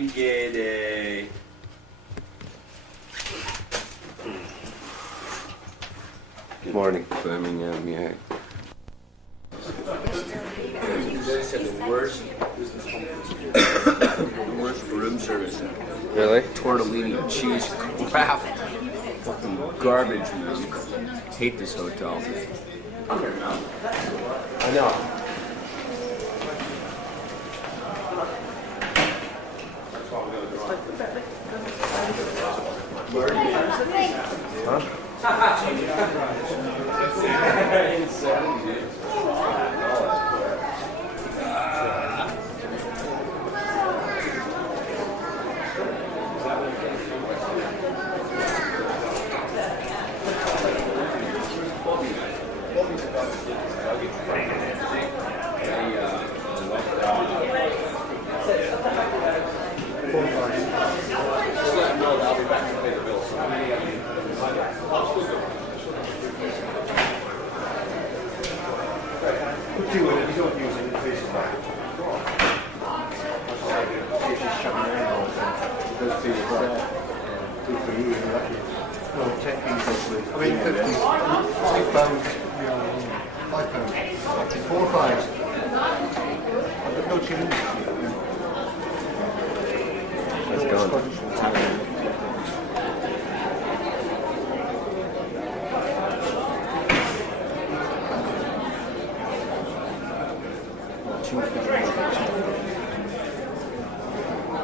Happy Gay Day. Good morning, Birmingham, yeah. They said the worst room service. Really? Tortellini, cheese, crap. Fucking garbage, man. Hate this hotel. I know.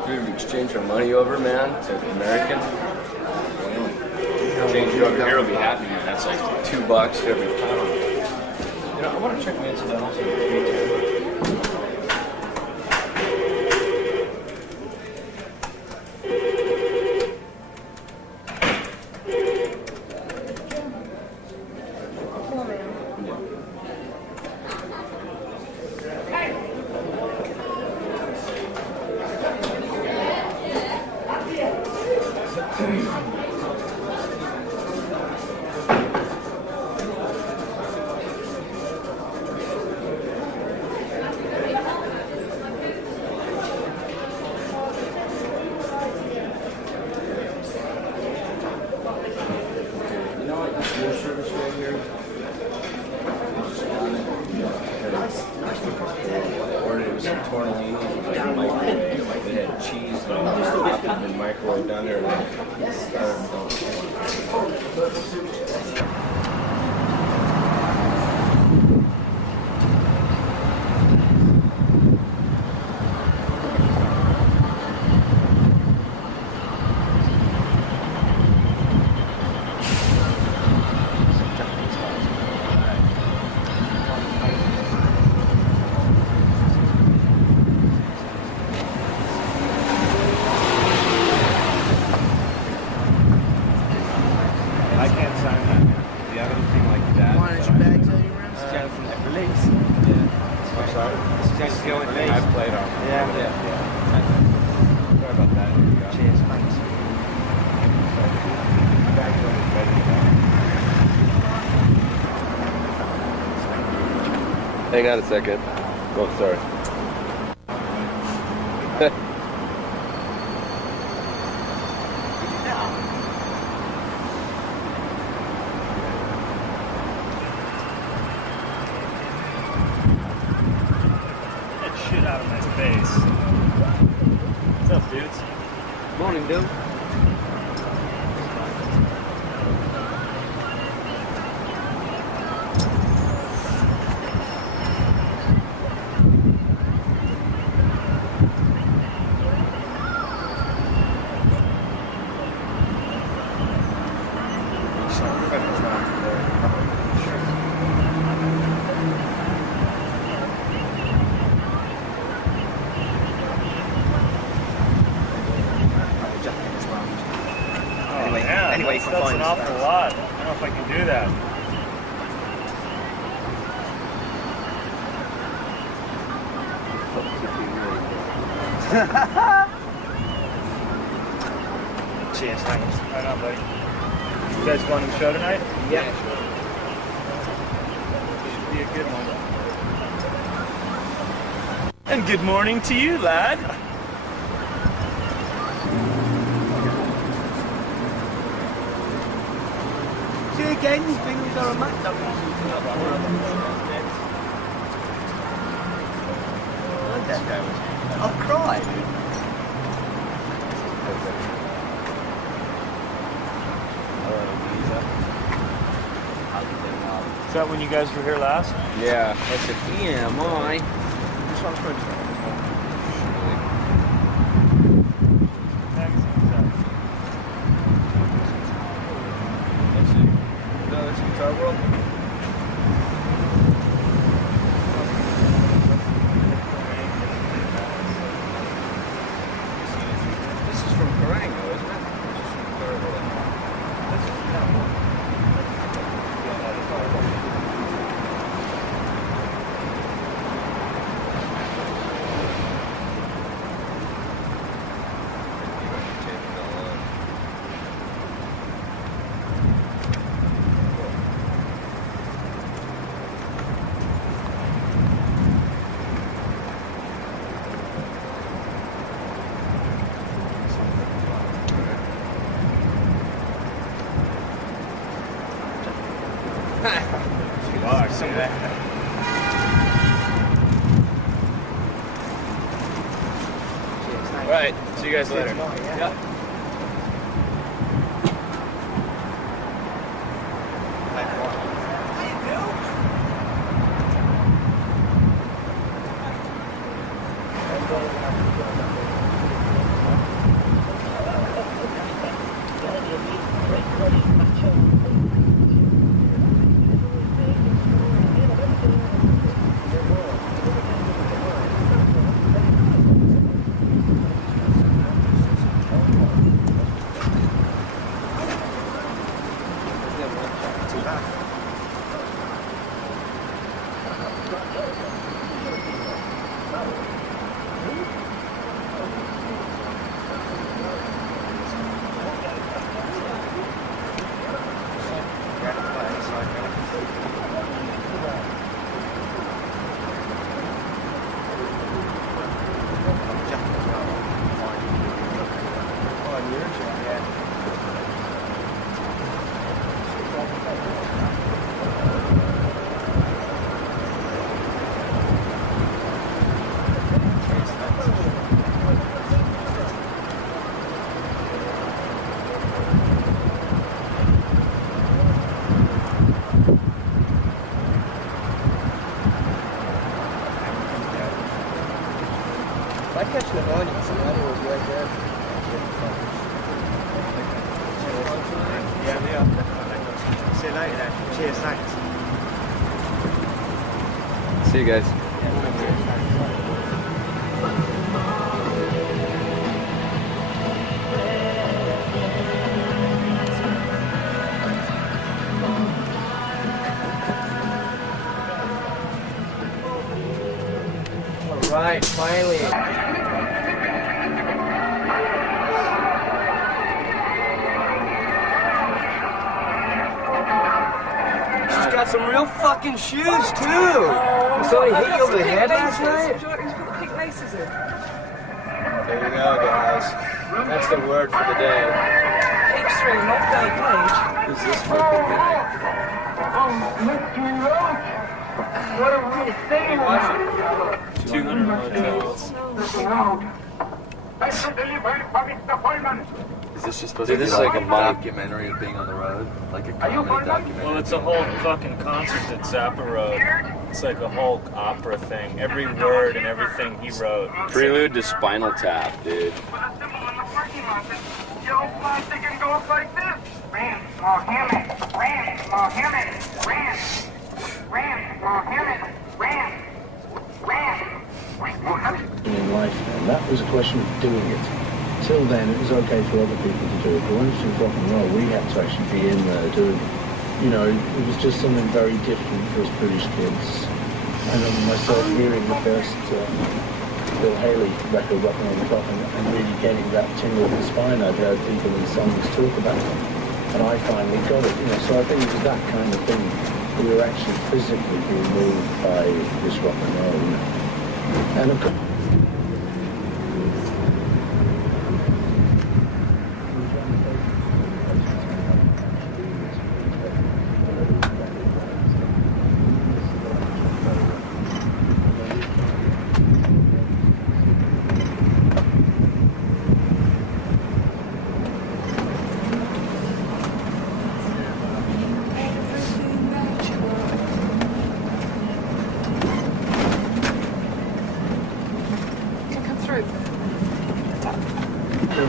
Dude, we exchange our money over, man, to American. Change it over here, will be happy, man. That's like $2 every pound. You know, I want to check my incidentals. Hang on a second. Oh, sorry. Get shit out of my face. What's up, dudes? Morning, dude. Anyway, that's an awful lot. I don't know if I can do that. Cheers, thanks. Right on, buddy. You guys going to the show tonight? Yeah. Should be a good one. And good morning to you, lad. weekend's been with our McDonald's and stuff. I've cried. Is that when you guys were here last? Yeah, I said, EMI. This one's for That's Guitar World. This is from Kerrang, though, isn't it? This is from Guitar World. Right, see you guys later. Yeah. I catch the morning, so I always work there. Yeah, we are. See you later then. Cheers, thanks. See you guys. Right, finally. She's got some real fucking shoes too. Somebody hit you over the head last night? Pink laces in. There you go, guys. That's the word for the day. H3, not third page. Is this fucking guy? What are we saying? 200 hotels. Is this just supposed to be like a documentary of being on the road? Like a comedy documentary? Well, it's a whole fucking concert that Zappa wrote. It's like a whole opera thing. Every word and everything he wrote. Prelude to Spinal Tap, dude. In life, and that was a question of doing it. Till then, it was okay for other people to do it, but once it was rock and roll, we had to actually be in there doing it. You know, it was just something very different for us British kids. I remember myself hearing the first Bill Haley record, Rockin' on the Clock, and really getting that tingle in the spine. I'd heard people in songs talk about it, and I finally got it. You know, so I think it was that kind of thing. We were actually physically being moved by this rock and roll. You know? And of course,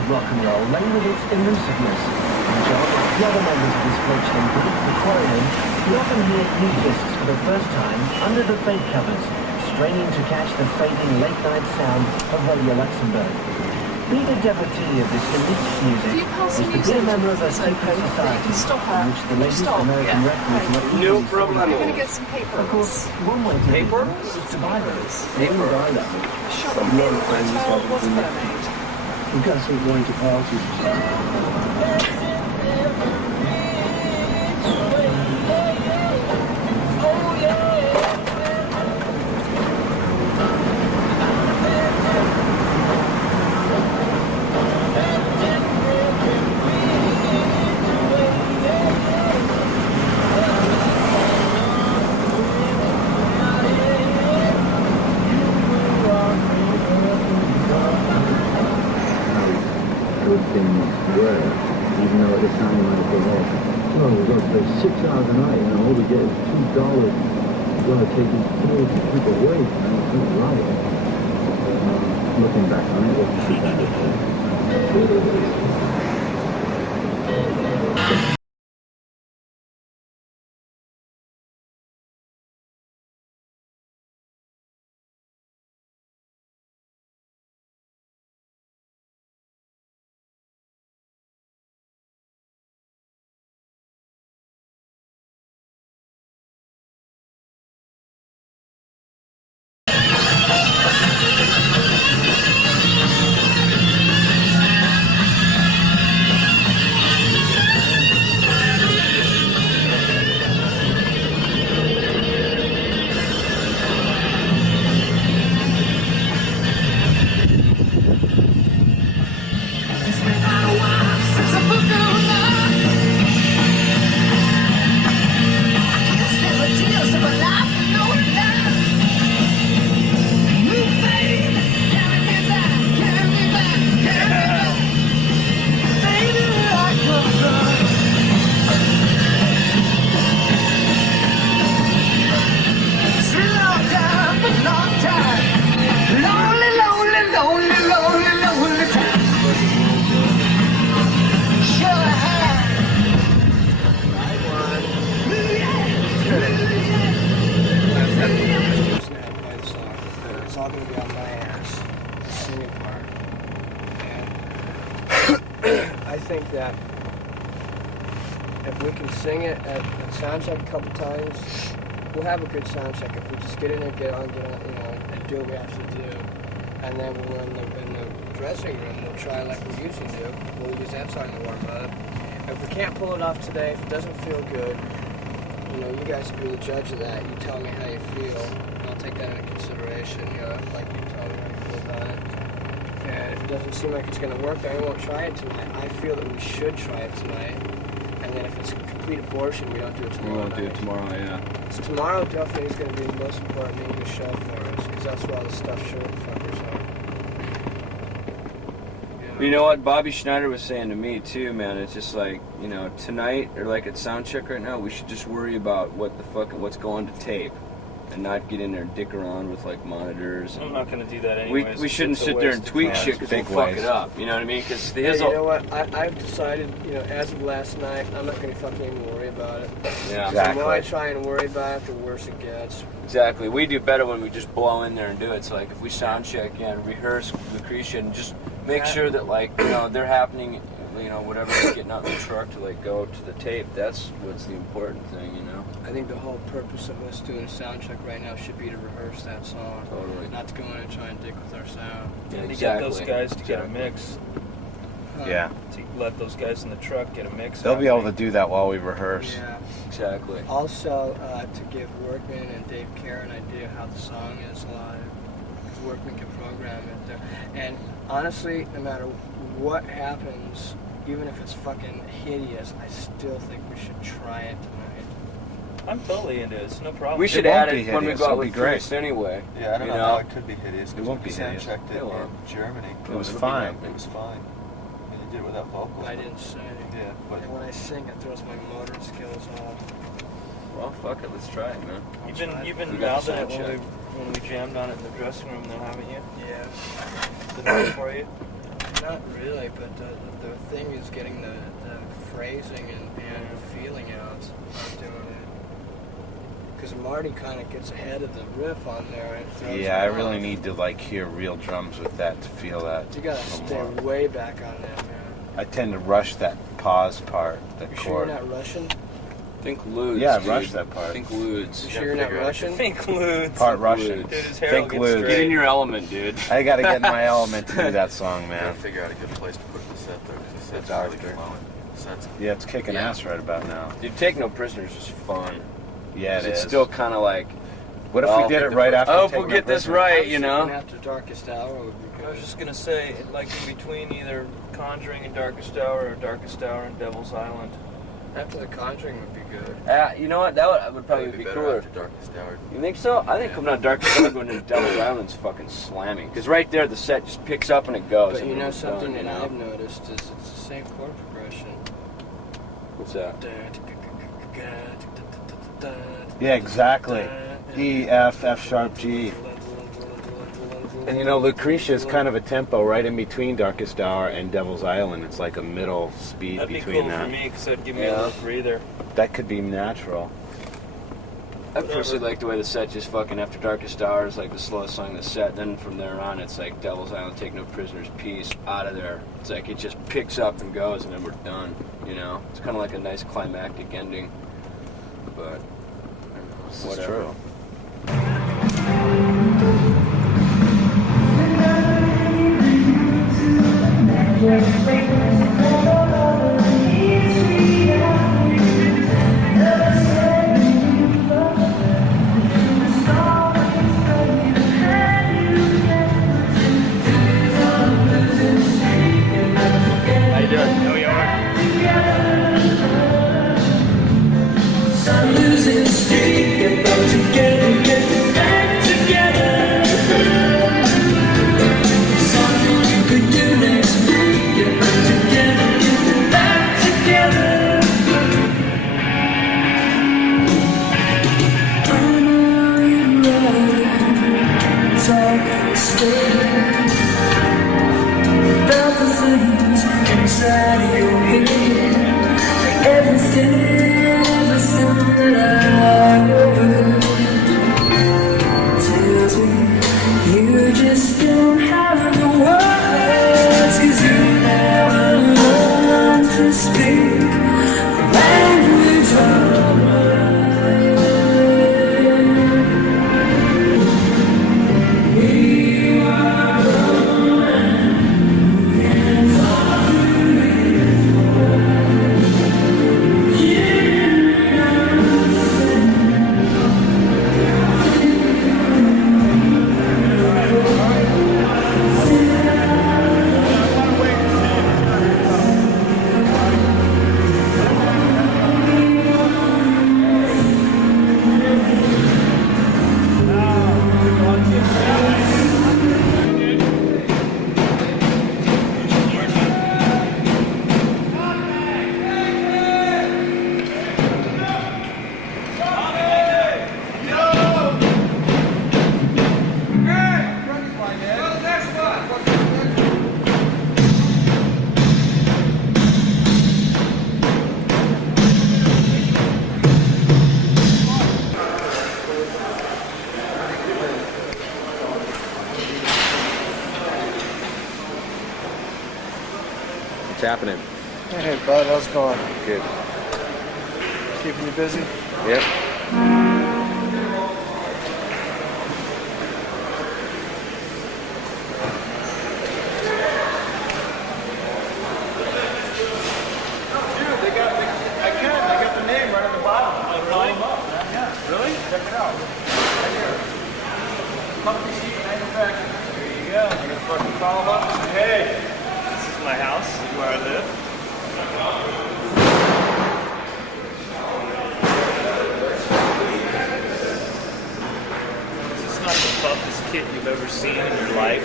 rock and roll lay with its elusiveness. And John, like the other members of his fledgling group, the Aquarium, we often hear new discs for the first time under the fake covers, straining to catch the fading late-night sound of Radio Luxembourg. Being a devotee of this elite music is to be a member of a secret society in which the latest American records are No problem. We're going to get some paper. Of course, one way to Paper? is to buy them. Paper. Buy them. Shop in hotel was mermaid. We've got some going to parties. Good things were, even though at the time you might have thought, oh, we've got to pay 6 hours a night and all we get is $2. We've got to take these pills to keep awake. And it's not right. Looking back on it, it's too bad. It's all going to be on my ass, the singing part. And I think that if we can sing it at soundcheck a couple times, we'll have a good soundcheck. If we just get in there, get on, and do what we have to do. And then when we're in the dressing room, we'll try like we usually do. We'll use that song to warm up. If we can't pull it off today, if it doesn't feel good, you guys will be the judge of that. You tell me how you feel. I'll take that into consideration, like you tell me how you feel about it. And if it doesn't seem like it's going to work, then we won't try it tonight. I feel that we should try it tonight. And then if it's a complete abortion, we don't do it tomorrow. We won't do it tomorrow, yeah. So tomorrow definitely is going to be the most important English show for us, because that's where all the stuff shirt fuckers are. You know what Bobby Schneider was saying to me too, man? It's just like, tonight or like at soundcheck right now, we should just worry about what's going to tape, and not get in there and dick around with like monitors. I'm not going to do that anyway. We shouldn't sit there and tweak shit because we'll fuck it up. You know what I mean? Because you know what? I've decided, as of last night, I'm not going to fucking even worry about it. Yeah, exactly. The more I try and worry about it, the worse it gets. Exactly. We do better when we just blow in there and do it. So like if we sound check and rehearse Lucretia and just make sure that they're happening, whatever they're getting out in the truck to go to the tape. That's what's the important thing, I think the whole purpose of us doing a sound check right now should be to rehearse that song. Totally. Not to go in and try and dick with our sound. Yeah, to get those guys to get a mix. Yeah. To let those guys in the truck get a mix. They'll be able to do that while we rehearse. Yeah. Exactly. Also, to give Workman and Dave Kerr an idea how the song is live. Because Workman can program it there. And honestly, no matter what happens, even if it's fucking hideous, I still think we should try it tonight. I'm totally into it. It's no problem. We should add it when we go out with Chris anyway. Yeah, I don't know how it could be hideous. It won't be hideous. checked it in Germany. It was fine. It was fine. And you did it without vocals. I didn't sing. Yeah, but and when I sing, it throws my motor skills off. Well, fuck it. Let's try it, man. You've been mouthed it when we jammed on it in the dressing room, though, haven't you? Yeah. Did it work for you? No, Not really, but the thing is getting the phrasing and the feeling out on doing it. Because Marty kind of gets ahead of the riff on there. And throws Yeah, I it really off. need to like hear real drums with that to feel that. You gotta a little stay more. way back on that, man. I tend to rush that pause part, that You sure chord. you're not Russian? Think Ludes. Yeah, dude. rush that part. Think Ludes. You sure you're not Russian? Think Ludes. Part Russian. Dude, his hair Think will get Ludes. straight. Get in your element, dude. I gotta get in my element to do that song, Gotta man. figure out a good place to put the set though, because the set's It's really after. flowing. The set's Yeah, it's kicking Yeah. ass right about now. Dude, Take No Prisoners is fun. Yeah, 'Cause it it's is. still kind of like, What if well, we did it right after? I hope Take we'll No get this Prisoner? right, I was you know? thinking After Darkest Hour would be I good. was just gonna say, like in between either Conjuring and Darkest Hour or Darkest Hour and Devil's Island. After The Conjuring would be good. You know what? That would probably be better cooler. after Darkest Hour. You think so? I think coming out Darkest Hour going into Devil's Island's fucking slamming. Because right there, the set just picks up and it goes. But and you then know it's something done, that you know? I've noticed is it's the same chord progression. What's that? Yeah, exactly. E, F, F sharp, G. And you know, Lucretia is kind of a tempo right in between Darkest Hour and Devil's Island. It's like a middle speed That'd be between cool that. for me because that'd give me Yeah. a little breather. That could be natural. I personally like the way the set just fucking after Darkest Hour is like the slowest song in the set. Then from there on, it's like Devil's Island, Take No Prisoners, Peace, out of there. It's like it just picks up and goes, and then we're done. You know, it's kind of like a nice climactic ending. But This whatever. is true. How you doing? New York. What's happening? Hey, bud, how's it going? Good. Keeping you busy? Yep. Hey, this is my house. This is where I live. This is not the toughest kit you've ever seen in your life.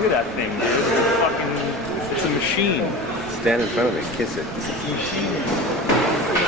Look at that thing, dude. It's a fucking, it's a machine. Stand in front of me, kiss it. It's a machine.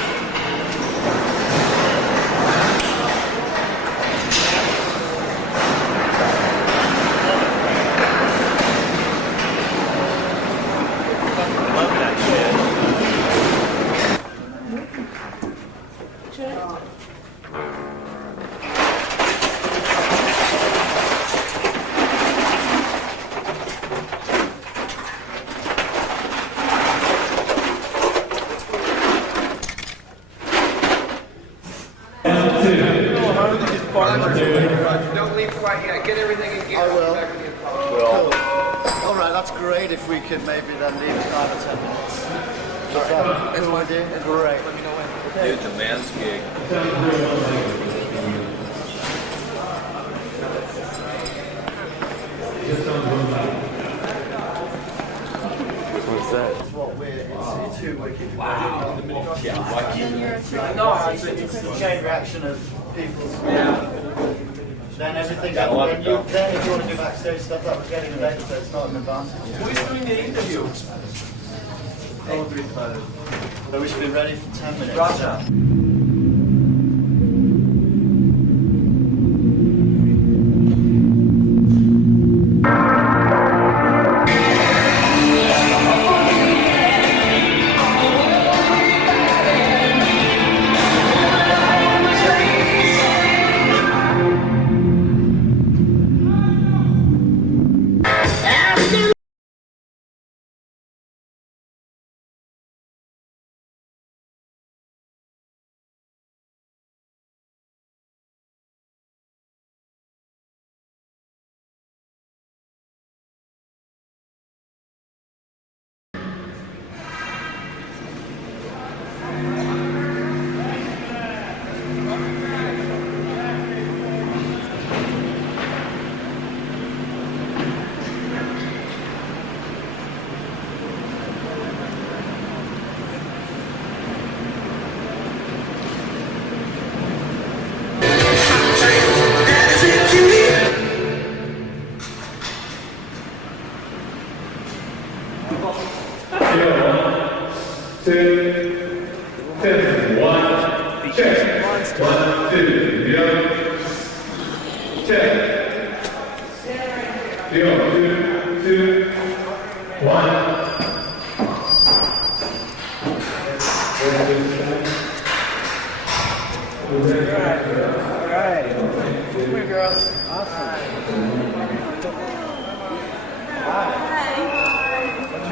Don't leave quite yet. Get everything in gear. I will. Cool. All right, that's great. If we could maybe then leave 5 or 10 minutes. Is that cool with you? Great. Let me know when. Dude, the man's gig. What's that? It's what we're. It's who we're keeping. Wow. No, it's a chain reaction of people's. Then everything. Then if you want to do backstage stuff, that was getting a later, so it's not an advantage. Who's doing the interview? So we should be ready for 10 minutes. Roger.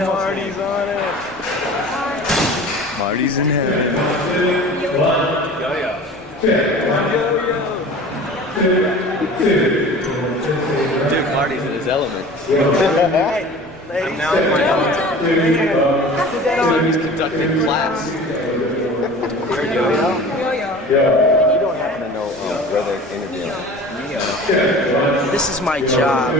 Marty's on it. Marty's in heaven. Dude, Marty's in his element. I'm now in my element. He's conducting class. You're yo-yo? You don't happen to know where they're interviewing. This is my job.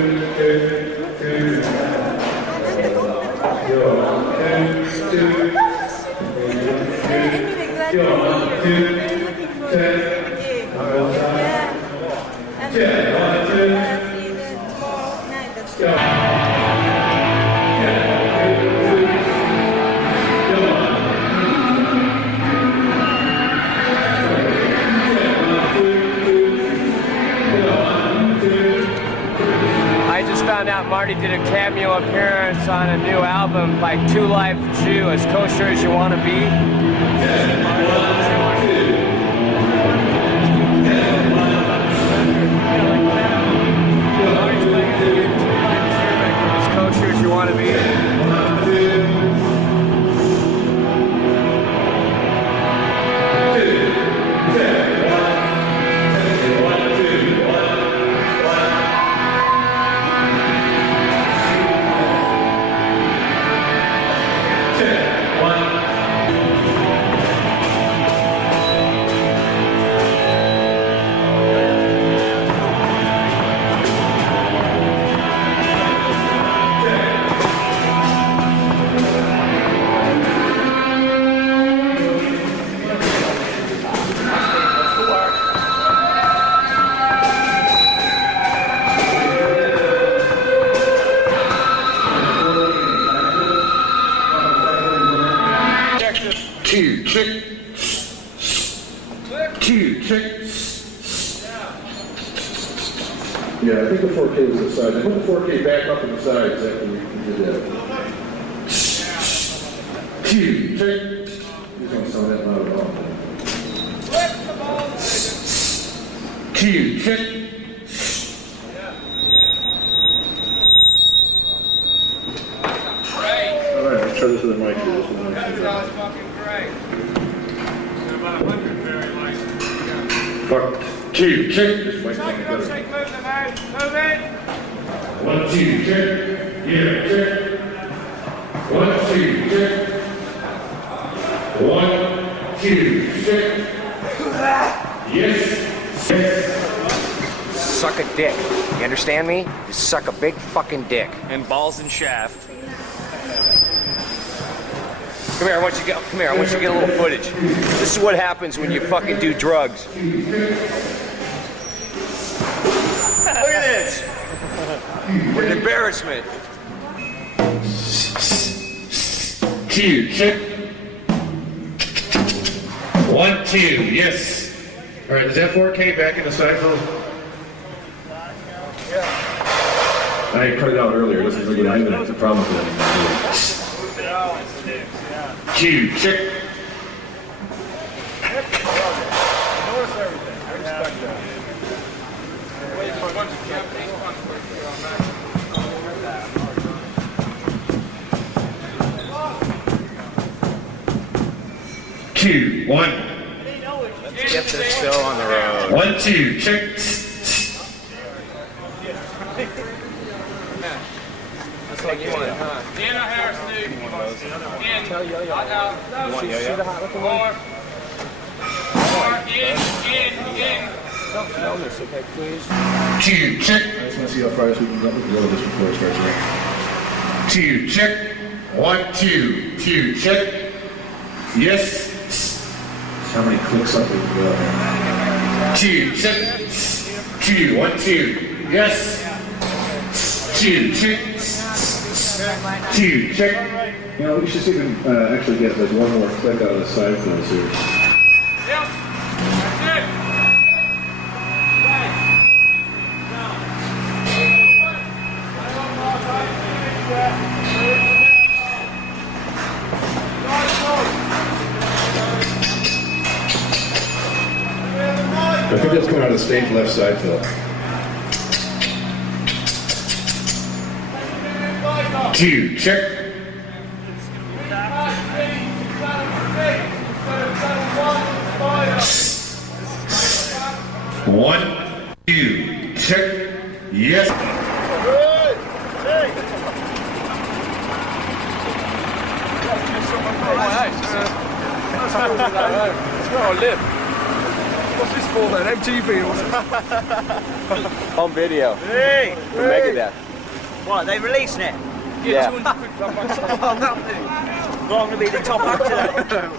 I just found out Marty did a cameo appearance on a new album, like Two Life Jew, as kosher as you want to be. As kosher as you want to be. Yeah, I think the 4K was the side. Put the 4K back up in the sides after we did that. Please don't sound that loud at all. 2, check. Alright, let's try this with a mic here. This is nice. That was fucking great. There are about 100 very licenses. Fuck. 2, check. This mic's Take not it up, better. shake, move them out. Move it. 1, 2, check. Yeah, check. 1, 2, check. 1, 2, check. Yes. Yes. Suck a dick. You understand me? You suck a big fucking dick. And balls and shaft. Come here, I want you to get. Come here, I want you to get a little footage. This is what happens when you fucking do drugs. Look at this. What an embarrassment. 2, check. 1, 2, yes. All right, is that 4K back in the side though? I cut it out earlier. It doesn't look like it's a problem with that. 2, check. Notice everything. I respect that. Wait, there's a bunch of Japanese punks working here on that. 2, 1. Get this show on the road. 1, 2, check. That's like you want it, huh? Dana Harris, dude. In. Tell Yo-Yo. You want See the hot looking one? More. In. Don't film this, okay, please? 2, check. I just want to see how far we can go with this before it starts right. 2, check. 1, 2, 2, check. Yes. How many clicks up we can go there? 2, check. 2, 1, 2. Yes. 2, check. 2, check. You know, we should see if we can actually get like one more click out of the side flares here. Yep. That's it. I think that's coming out of the stage left side, Phil. 2, check. 1, 2, check. Yes. It's where I live. What's this for then? MTV or on video. Hey! For Megadeth. What, they releasing it? Yeah. Oh, nothing. Well, I'm going to be the top actor then.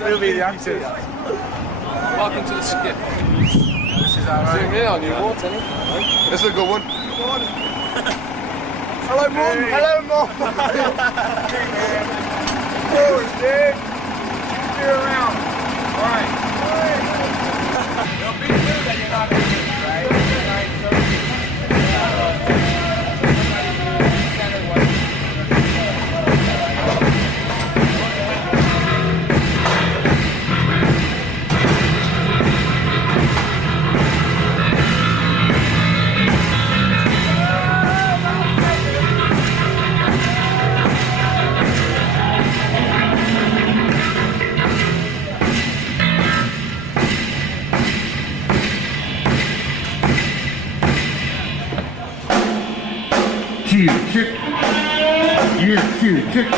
We'll be the actors. Welcome to the skip. This is our own. Here on you, what, Tenny? This is a good one. Hello, Mum. Hello, Mum. Forward, dude. You're around. All right. You're a big dude that you're not big, right? Check. Yeah, 2, check.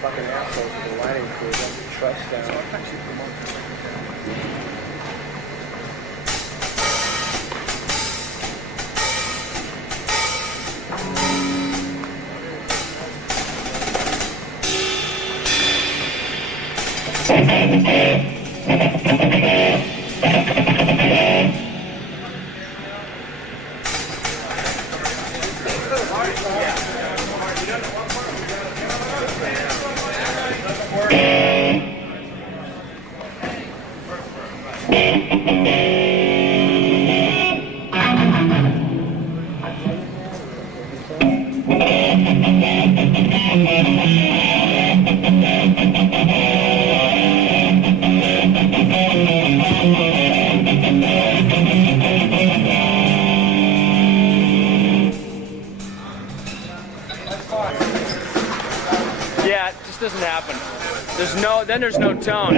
fucking assholes with the lighting crew got the trucks down. Yeah, it just doesn't happen. There's no tone.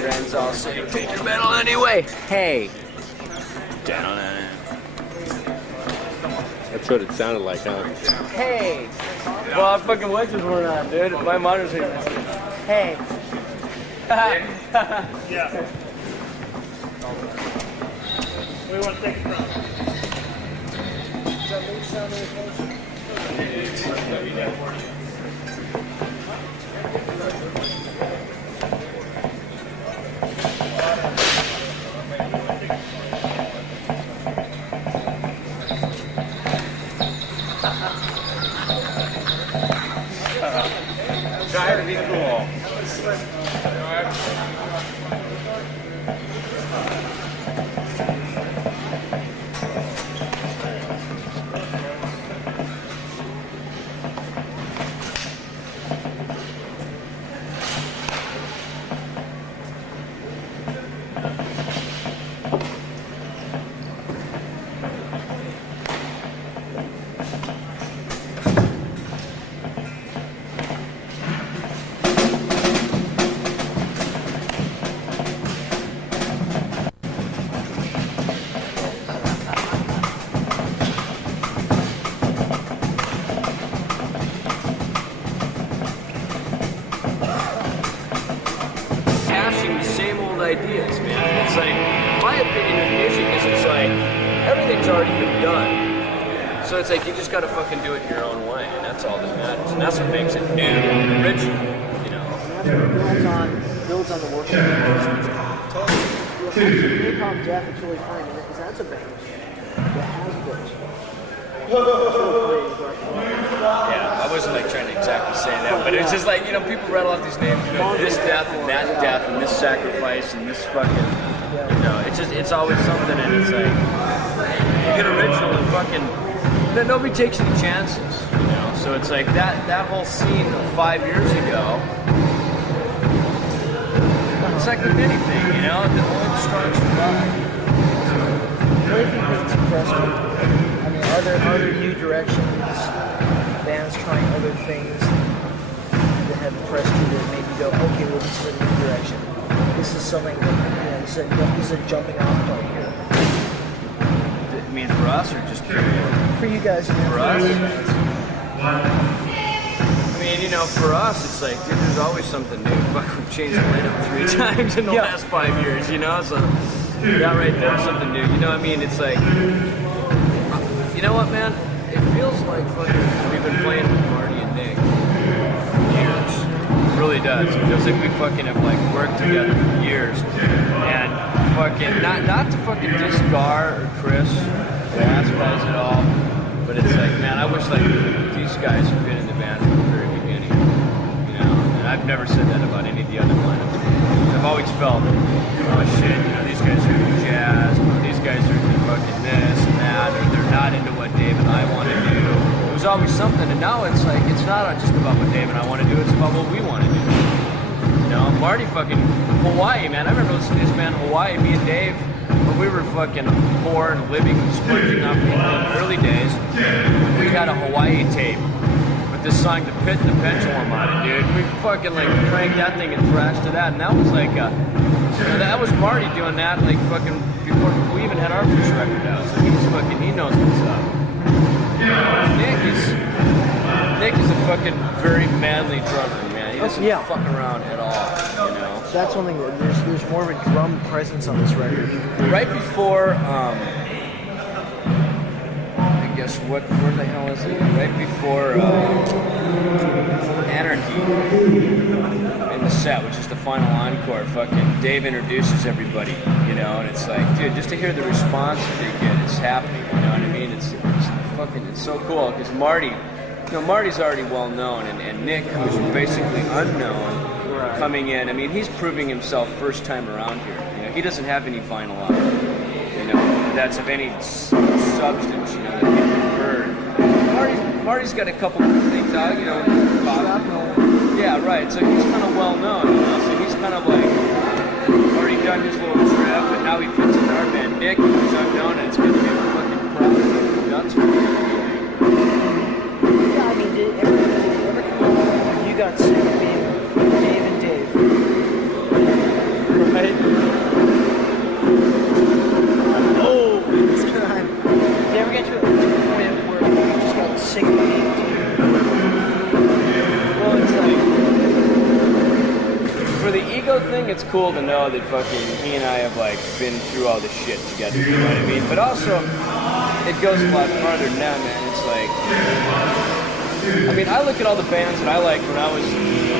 Ren's all saying, take your medal anyway. Hey. Down. That's what it sounded like, huh? Hey. Well, our fucking witches weren't on, dude. My monitor's here. Hey. Yeah. Where do you want to take it from? Try to be cool. Ideas, man. It's like, my opinion of music is it's like, everything's already been done. So it's like you just gotta fucking do it your own way, and that's all that matters. And that's what makes it new and original, you know. Builds on the work. Hip Hop Death is really fine, because that's a band that has built. Yeah, I wasn't like trying to exactly say that, but it's just like, you know, people rattle off these names, you know, this death and this sacrifice and this fucking, you know, it's always something, and it's like, you get original and fucking, nobody takes any chances, you know, so it's like that whole scene of 5 years ago, it's like with anything, you know, the only strong survive. What do you think makes impressive? I mean, are there new directions, bands trying other things that have impressed you that maybe go, okay, well, this is a new direction. This is something that, you know, this is a jumping off point here. I mean, for us or just period? For you guys, for us? I mean, you know, for us, it's like, dude, there's always something new. Fuck, we've changed the lineup 3 times in the last 5 years, you know? So, yeah, right there's something new. You know what I mean? It's like, you know what, man? It feels like fucking we've been playing with Marty and Nick for years. It really does. It feels like we fucking have, like, worked together for years. And fucking, not to fucking diss Gar or Chris or Last guys at all, but it's like, man, I wish, like, these guys had been in the band from the very beginning, you know, and I've never said that about any of the other lineups. I've always felt, oh shit, you know, these guys are into jazz, these guys are into fucking this and that, or they're not into what Dave and I want to do. It was always something, and now it's like, it's not just about what Dave and I want to do, it's about what we want to do. You know, Marty fucking, Hawaii, man, I remember listening to this band Hawaii, me and Dave, when we were fucking poor and living and splurging on people in the early days, we had a Hawaii tape with this song, The Pit and the Pendulum on it, dude. We fucking like cranked that thing and thrashed to that, and that was like, you know, that was Marty doing that, like fucking before we even had our first record out. So he's fucking, he knows what's up. Nick is a fucking very manly drummer, man. He doesn't fuck around at all, you know. That's one thing. There's more of a drum presence on this record. Right before, I guess where the hell is it? Right before Anarchy in the set, which is the final encore. Fucking Dave introduces everybody, you know, and it's like, dude, just to hear the response that they get, it's happening. You know what I mean? It's so cool because Marty, you know, Marty's already well known, and Nick, who's basically unknown. Coming in, I mean, he's proving himself first time around here. You know, he doesn't have any vinyl out, you know, that's of any substance, you know, that people have heard. Marty's got a couple of things out, you know, yeah, right. So he's kind of well known, you know. So he's kind of like already done his little trip, but now he fits into our band. Nick, who's unknown, and it's going to be a fucking problem. That's what yeah, I mean, did ever come along when you got sick of being Dave and Dave? Right? Oh, it's time. Did you ever get to a point where you just got sick of being Dave? Well, it's like, for the ego thing, it's cool to know that fucking he and I have like been through all this shit together, you know what I mean? But also, it goes a lot farther than that, man. It's like, I mean, I look at all the bands that I liked when I was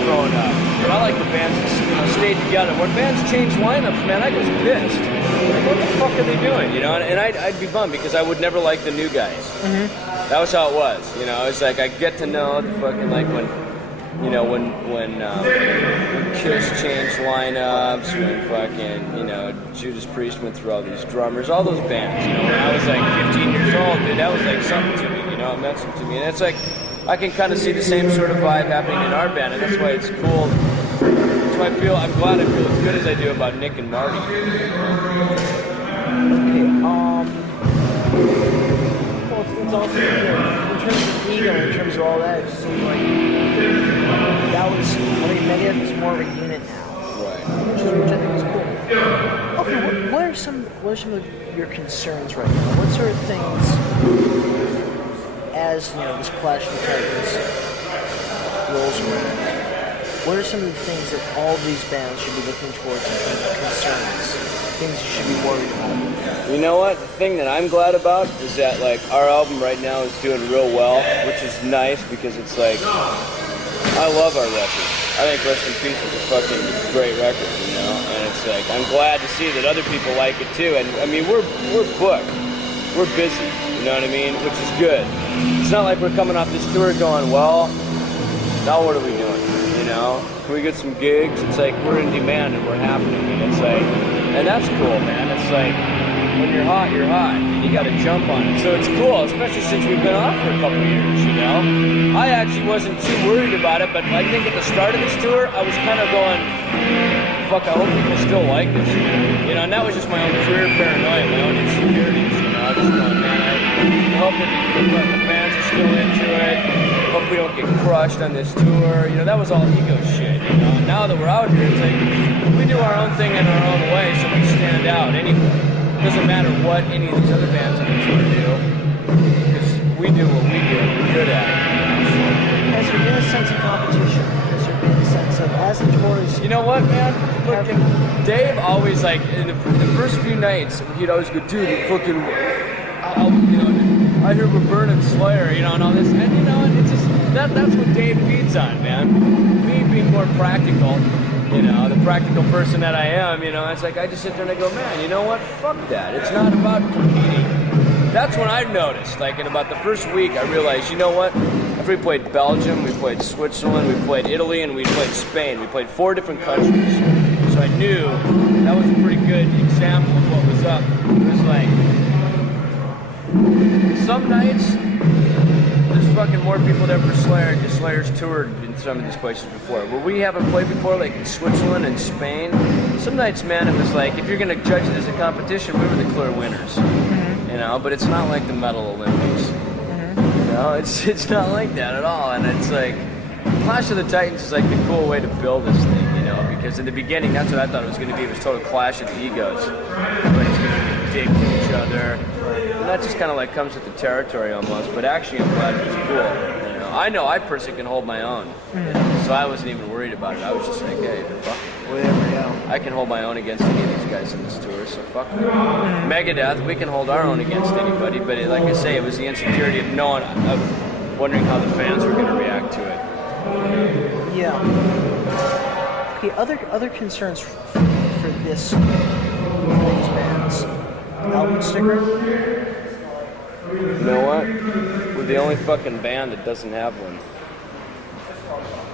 growing up, and I like the bands that, you know, stayed together. When bands change lineups, man, I was pissed. Like, what the fuck are they doing, you know? And I'd be bummed because I would never like the new guys. Mm-hmm. That was how it was, you know? It's like I get to know the fucking, like, when, you know, when Kiss changed lineups, when fucking, you know, Judas Priest went through all these drummers, all those bands, you know, when I was like 15 years old, dude, that was like something to me, you know, it meant something to me. And it's like, I can kind of see the same sort of vibe happening in our band, and that's why it's cool. That's why I'm glad I feel as good as I do about Nick and Marty. Okay, well, it's also, you know, in terms of ego, in terms of all that, it seems like that was, I mean, Megadeth is more of a unit now. Right. Which I think is cool. Okay, what are some of your concerns right now? What sort of things, as, you know, this Clash of the Titans rolls around, what are some of the things that all these bands should be looking towards in terms of concerns? Things you should be worried about? You know what? The thing that I'm glad about is that like our album right now is doing real well, which is nice because it's like I love our record. I think Rest in Peace is a fucking great record, you know. And it's like I'm glad to see that other people like it too. And I mean we're booked, we're busy, you know what I mean, which is good. It's not like we're coming off this tour going, well, now what are we doing? You know, can we get some gigs? It's like we're in demand and we're happening, and it's like, and that's cool, man. It's like when you're hot, and you got to jump on it. So it's cool, especially since we've been off for a couple of years. You know, I actually wasn't too worried about it, but I think at the start of this tour, I was kind of going, fuck, I hope people still like this shit. You know, and that was just my own career paranoia, my own insecurities. You know, I was going, man, I hope that the fans are still into it. Hope we don't get crushed on this tour. You know, that was all ego shit, you know. Now that we're out here, it's like, we do our own thing in our own way, so we stand out anyway. It doesn't matter what any of these other bands on the tour do, because we do what we do, we're good at it. Has there been a sense of competition? Has there been a sense of, as the tour is... You know what, man? Fucking Dave always, like, in the first few nights, he'd always go, dude, fucking, you know, I hear we're burning Slayer, you know, and all this, and you know, and it's just, that's what Dave feeds on, man. Me being more practical, you know, the practical person that I am, you know, it's like, I just sit there and I go, man, you know what, fuck that, it's not about competing. That's when I noticed, like, in about the first week, I realized, you know what, after we played Belgium, we played Switzerland, we played Italy, and we played Spain, we played 4 different countries, so I knew that was a pretty good example of what was up. It was like, some nights, there's fucking more people there for Slayer, because Slayer's toured in some of these places before. Where we haven't played before, like in Switzerland and Spain, some nights, man, it was like, if you're going to judge it as a competition, we were the clear winners. Mm-hmm. You know, but it's not like the Metal Olympics. Mm-hmm. You know, it's not like that at all. And it's like, Clash of the Titans is like the cool way to build this thing, you know, because in the beginning, that's what I thought it was going to be. It was total clash of egos. Everybody's going to be dick to each other. And that just kind of like comes with the territory almost, but actually I'm glad it was cool. You know, I personally can hold my own, you know, so I wasn't even worried about it. I was just like, hey, fuck it. Whatever, yeah. I can hold my own against any of these guys in this tour, so fuck it. Megadeth, we can hold our own against anybody, but like I say, it was the insecurity of knowing, of wondering how the fans were going to react to it. Yeah. Okay, other concerns for these bands. Album sticker? You know what? We're the only fucking band that doesn't have one.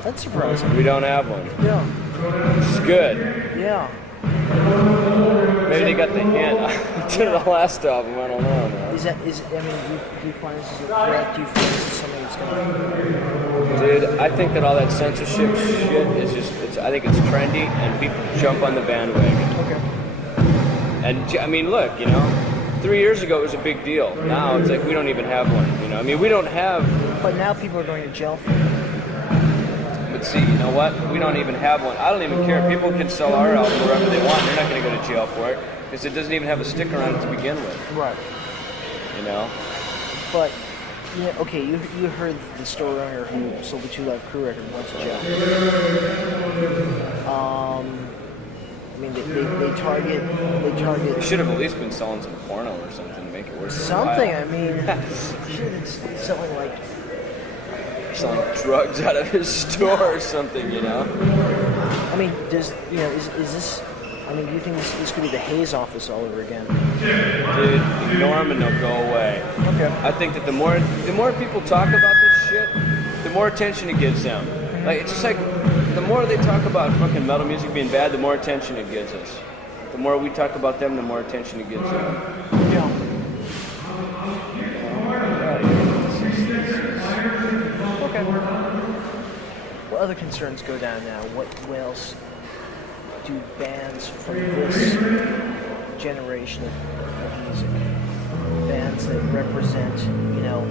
That's surprising. We don't have one. Yeah. It's good. Yeah. Maybe they got the hint to the last album. I don't know. Man. Do you find this is a threat? Do you feel this is something that's going to... Dude, I think that all that censorship shit is just, I think it's trendy and people jump on the bandwagon. Okay. And I mean, look, you know, 3 years ago it was a big deal. Now it's like we don't even have one, you know. I mean, we don't have... But now people are going to jail for it. But see, you know what? We don't even have one. I don't even care. People can sell our album wherever they want. They're not going to go to jail for it because it doesn't even have a sticker on it to begin with. Right. You know? But, yeah, okay, you heard the store owner who sold the 2 Live Crew record went to jail. I mean, they target... They should have at least been selling some porno or something to make it worth it. Something, I mean, it's selling like... Selling drugs out of his store or something, you know? I mean, is this... I mean, do you think this could be the Hayes office all over again? Dude, ignore them and they'll go away. Okay. I think that the more people talk about this shit, the more attention it gives them. Like, it's just like, the more they talk about fucking metal music being bad, the more attention it gives us. The more we talk about them, the more attention it gives them. Yeah. Okay. What other concerns go down now? What else do bands from this generation of music, bands that represent, you know,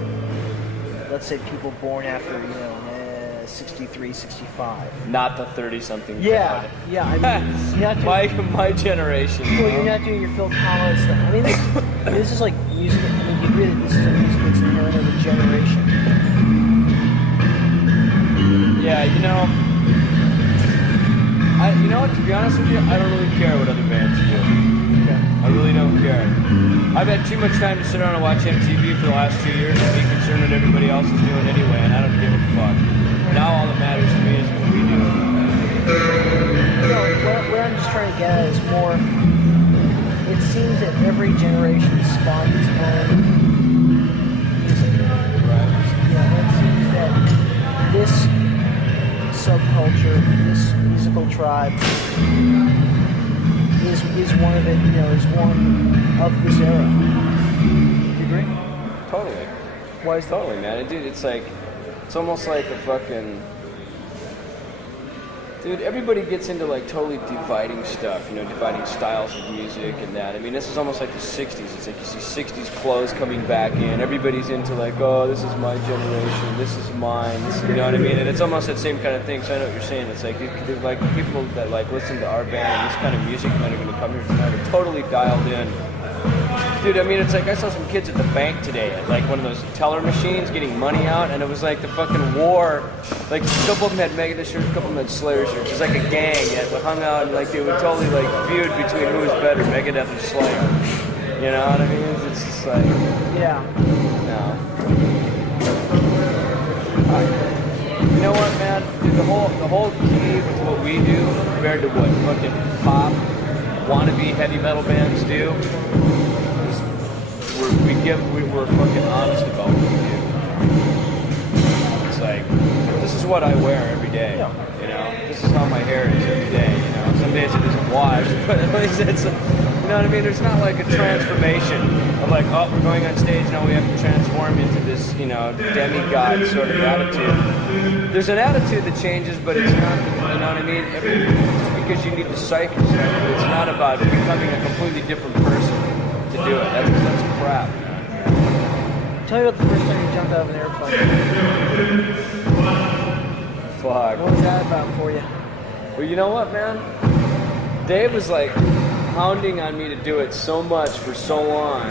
let's say people born after, you know, 63, 65. Not the 30-something. Yeah, yeah. I mean, you're not doing, my generation. Well, you're not doing your Phil Collins thing. I mean, this is like music. I mean, this is a music that's inherent of a generation. Yeah, you know, you know what? To be honest with you, I don't really care what other bands do. I really don't care. I've had too much time to sit around and watch MTV for the last 2 years and be concerned what everybody else is doing anyway, and I don't give a fuck. Now all that matters to me is what we do. What I'm just trying to get at is more, it seems that every generation spawns its own music. It seems that this subculture, this musical tribe, is one of it, is one of this era. You agree? Totally. Why is that? Totally, man. Dude, it's almost like a fucking... Dude, everybody gets into like totally dividing stuff, dividing styles of music and that. I mean, this is almost like the 60s. It's like you see 60s clothes coming back in. Everybody's into like, oh, this is my generation, this is mine, you know what I mean? And it's almost that same kind of thing, so I know what you're saying. It's like, like people that like listen to our band and this kind of music that are going to come here tonight are totally dialed in. Dude, I mean, it's like I saw some kids at the bank today at like one of those teller machines getting money out, and it was like the fucking war. Like a couple of them had Megadeth shirts, a couple of them had Slayer shirts. It's like a gang that hung out and like they would totally like feud between who was better, Megadeth or Slayer. You know what I mean? It's just like, yeah. No. You know what, man? Dude, the whole key to what we do compared to what fucking pop wannabe heavy metal bands do. We're fucking honest about what we do. It's like, this is what I wear every day, This is how my hair is every day, Some days it isn't washed, but at least it's, you know what I mean? There's not like a transformation of like, oh, we're going on stage, now we have to transform into this, demigod sort of attitude. There's an attitude that changes, but it's not, you know what I mean? Just because you need to psych yourself, it's not about becoming a completely different person to do it. That's crap. Tell me about the first time you jumped out of an airplane. Fuck. What was that about for you? Well, you know what, man? Dave was like hounding on me to do it so much for so long,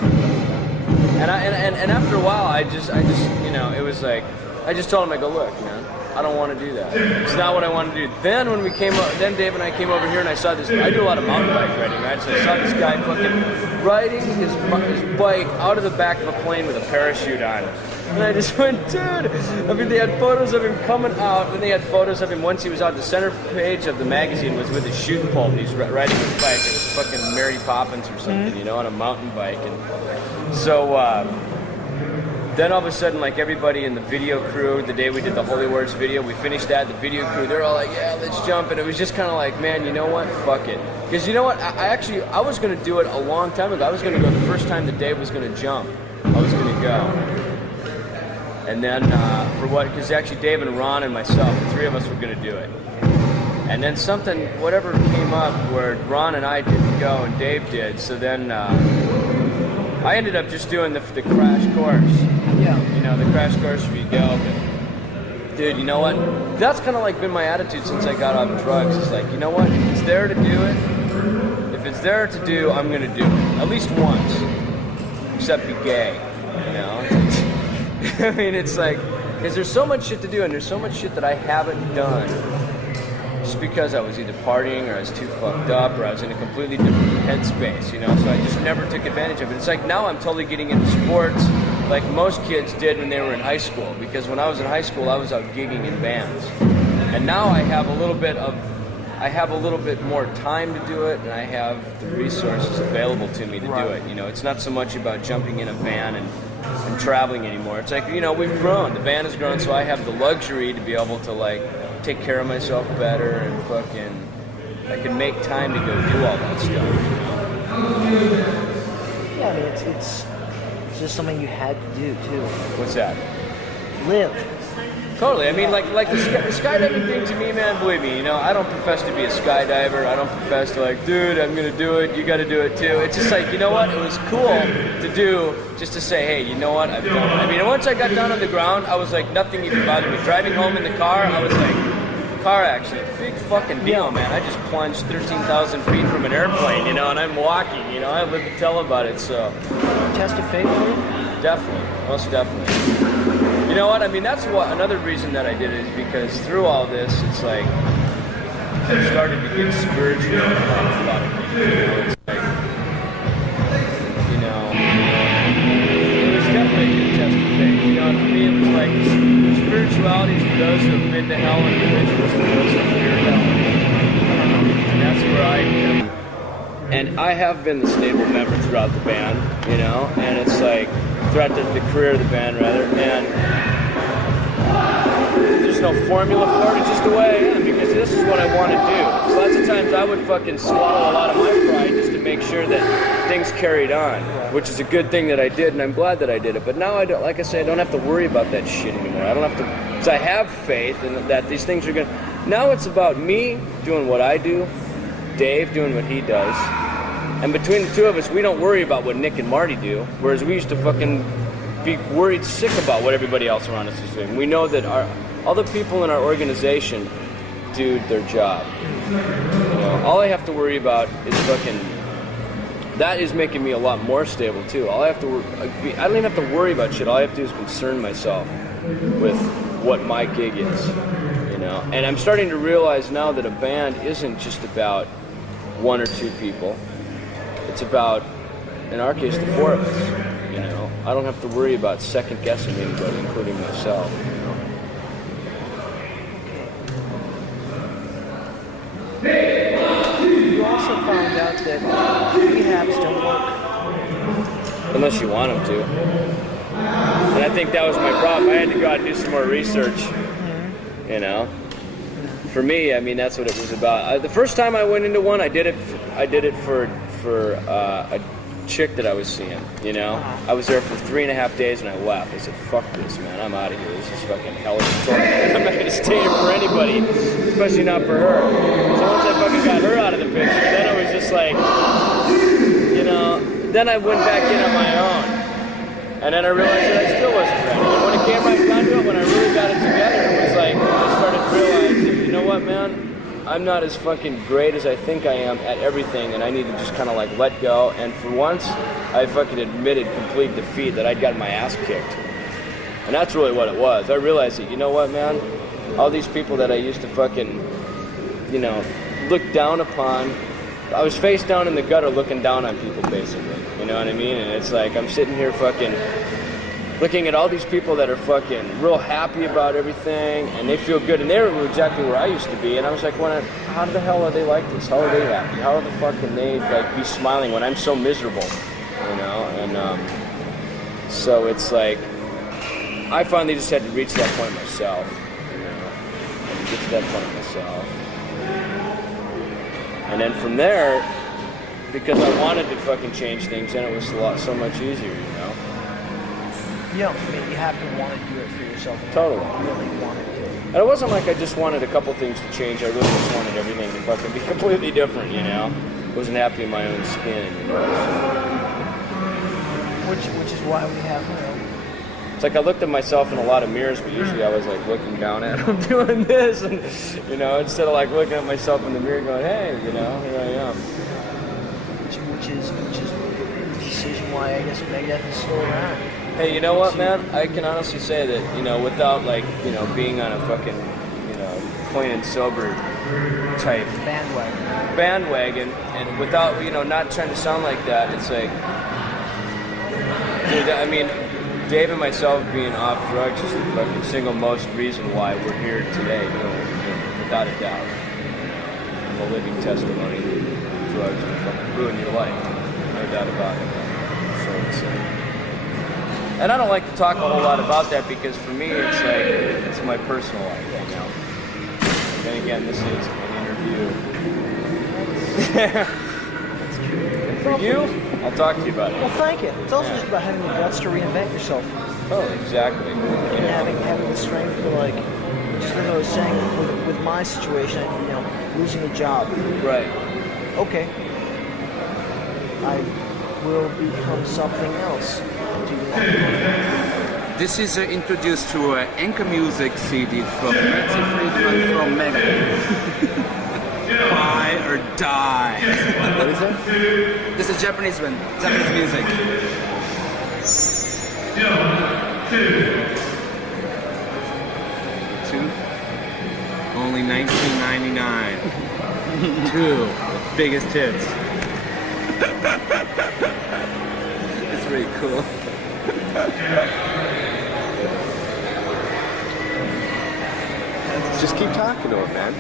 and after a while, I just it was like I just told him, I go, look, man, I don't want to do that. It's not what I want to do. Then when then Dave and I came over here and I saw this. I do a lot of mountain bike riding, right? So I saw this guy fucking riding his bike out of the back of a plane with a parachute on. And I just went, dude. I mean, they had photos of him coming out, and they had photos of him once he was out. The center page of the magazine was with his shooting pole. He's riding his bike. It was fucking Mary Poppins or something, on a mountain bike. And so then all of a sudden, like everybody in the video crew, the day we did the Holy Words video, we finished that. The video crew, they're all like, yeah, let's jump. And it was just kind of like, man, you know what? Fuck it. Because you know what? I was going to do it a long time ago. I was going to go the first time that Dave was going to jump. I was going to go. And then, because actually Dave and Ron and myself, the three of us were going to do it. And then whatever came up where Ron and I didn't go and Dave did, so then I ended up just doing the crash course. Yeah. The crash course where you go. But, dude, you know what? That's kind of like been my attitude since I got off drugs. It's like, you know what? If it's there to do it, if it's there to do, I'm going to do it. At least once. Except be gay, I mean, it's like, because there's so much shit to do, and there's so much shit that I haven't done just because I was either partying, or I was too fucked up, or I was in a completely different headspace, So I just never took advantage of it. It's like now I'm totally getting into sports like most kids did when they were in high school, because when I was in high school, I was out gigging in bands. And now I have a little bit more time to do it, and I have the resources available to me to do it. It's not so much about jumping in a van and traveling anymore. It's like, we've grown. The band has grown, so I have the luxury to be able to, like, take care of myself better and fucking... I can make time to go do all that stuff, Yeah, I mean, it's just something you had to do, too. What's that? Live. Totally. I mean, like the skydiving thing to me, man, believe me, I don't profess to be a skydiver. I don't profess to like, dude, I'm going to do it. You got to do it too. It's just like, you know what? It was cool to do just to say, hey, you know what? I've done it. I mean, once I got down on the ground, I was like, nothing even bothered me. Driving home in the car, I was like, car accident. Big fucking deal, man. I just plunged 13,000 feet from an airplane, and I'm walking, I live to tell about it, so. Test of faith for you? Definitely. Most definitely. You know what? I mean, that's another reason that I did it is because through all this, it's like, I've started to get spiritual about a lot of things. It's like, it was definitely a good test of faith. For me, it was like spirituality is for those who have been to hell, and religion is for those who fear hell. And that's where I am. And I have been the stable member throughout the band, and it's like throughout the career of the band, rather. And there's no formula for it. It's just the way I am, because this is what I want to do. So lots of times I would fucking swallow a lot of my pride just to make sure that things carried on, which is a good thing that I did, and I'm glad that I did it. But now I don't, like I say, I don't have to worry about that shit anymore. I don't have to, because I have faith in that these things are gonna. Now it's about me doing what I do, Dave doing what he does, and between the two of us, we don't worry about what Nick and Marty do. Whereas we used to fucking be worried sick about what everybody else around us is doing. We know that all the people in our organization do their job. All I have to worry about is fucking. That is making me a lot more stable too. I don't even have to worry about shit. All I have to do is concern myself with what my gig is, And I'm starting to realize now that a band isn't just about one or two people. It's about, in our case, the four of us. I don't have to worry about second guessing anybody, including myself. You also found out that rehabs don't work. Unless you want them to. And I think that was my problem. I had to go out and do some more research. For me, I mean, that's what it was about. The first time I went into one, I did it for a chick that I was seeing. I was there for 3.5 days and I left. I said, "Fuck this, man! I'm out of here. This is fucking hellish torment. I'm not gonna stay here for anybody, especially not for her." So once I fucking got her out of the picture, then I was just like, Then I went back in on my own, and then I realized that I still wasn't ready. And when it came right down to it, when I really got it together, it was like I started to realize, you know what, man? I'm not as fucking great as I think I am at everything, and I need to just kind of like let go. And for once, I fucking admitted complete defeat, that I'd gotten my ass kicked. And that's really what it was. I realized that, you know what, man? All these people that I used to fucking, look down upon, I was face down in the gutter looking down on people, basically. You know what I mean? And it's like I'm sitting here fucking looking at all these people that are fucking real happy about everything, and they feel good, and they were exactly where I used to be. And I was like, how the hell are they like this? How are they happy? How the fuck can they be smiling when I'm so miserable? And so it's like I finally just had to reach that point myself. I had to get to that point myself, and then from there, because I wanted to fucking change things, then it was so much easier, You have to want to do it for yourself. Totally. You really want to do it. And it wasn't like I just wanted a couple things to change. I really just wanted everything to fucking be completely different, Wasn't happy in my own skin, Which is why we have, It's like I looked at myself in a lot of mirrors, but usually I was like looking down at them doing this, and instead of like looking at myself in the mirror going, hey, here I am. Which is the decision why I guess Megadeth is still around. Hey, you know what, man? I can honestly say that, without being on a fucking, clean and sober type bandwagon, and without, not trying to sound like that, it's like, dude, I mean, Dave and myself being off drugs is the fucking single most reason why we're here today, without a doubt. I'm a living testimony that drugs will fucking ruin your life, no doubt about it. So it's and I don't like to talk a whole lot about that, because for me it's like, it's my personal life, And again, this is an interview. And for you, I'll talk to you about it. Well, thank you. It's also just about having the guts to reinvent yourself. Oh, exactly. And having the strength to just as I was saying, with my situation, losing a job. Right. Okay. I will become something else. This is introduced to Anchor Music CD from Nancy Friedman from Megadeth. Buy or die. What is it? This is Japanese one. Japanese music. Two. Only $19.99. Two. Biggest tits. It's really cool. Just keep talking to him, man.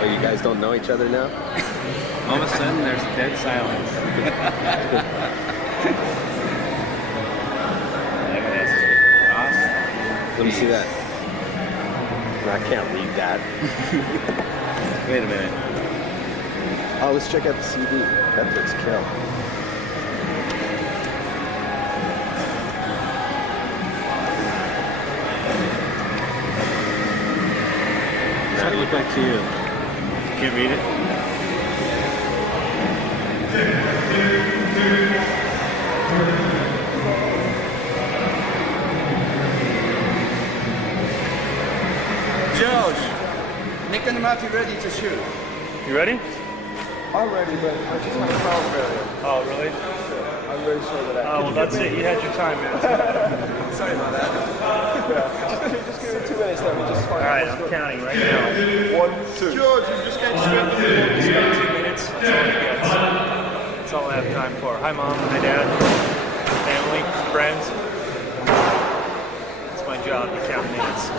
Well, you guys don't know each other now? All of a sudden, there's dead silence. Let me see that. I can't read that. Wait a minute. Oh, let's check out the CD. That looks kill. What's that look like to you? Can't read it? George, Nick and Marty ready to shoot. You ready? I'm ready, but I just had a sound failure. Oh, really? I'm really sorry about that. Oh, well, that's it. You had your time, man. Sorry about that. Just give me 2 minutes, let me just find All right, I'm counting right now. 1, 2. George, you just can't shoot. Just got 2 minutes. That's all he gets. That's all I have time for. Hi, Mom. Hi, Dad. Family, friends. It's my job to count minutes.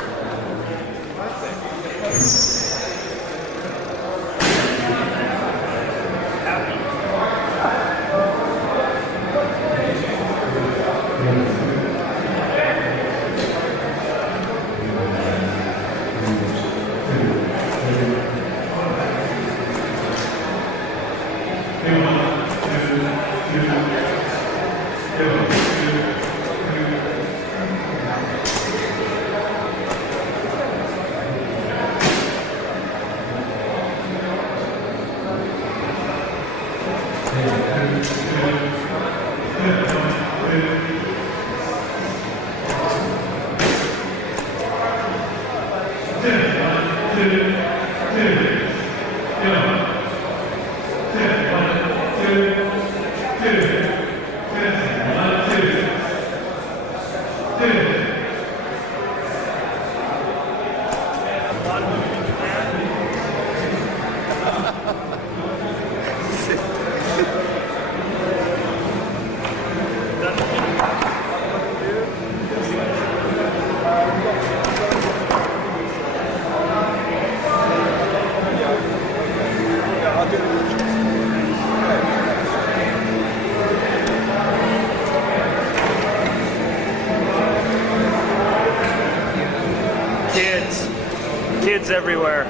Kids everywhere.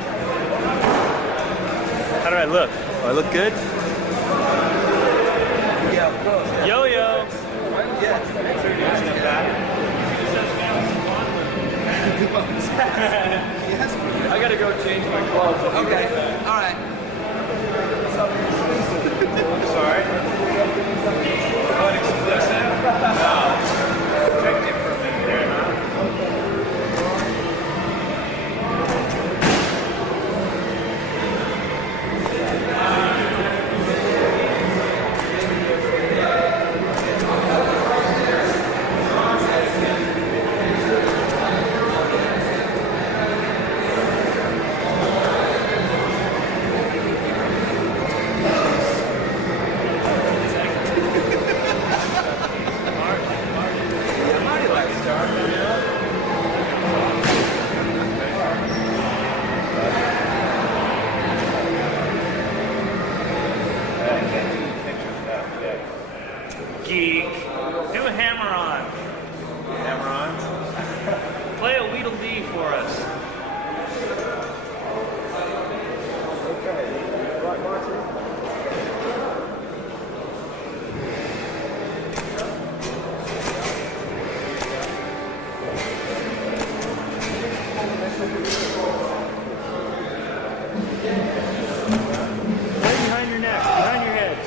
How do I look? Do I look good? Yeah, of course. Yo-yo. I gotta go change my clothes. Okay, all right. Sorry. Unexplicit? No. Checked it for a minute there, huh? Geek. Do a hammer-on. Hammer-ons? Play a Weedle-Dee for us. Okay. Right, Marty? Right behind your neck, behind your head.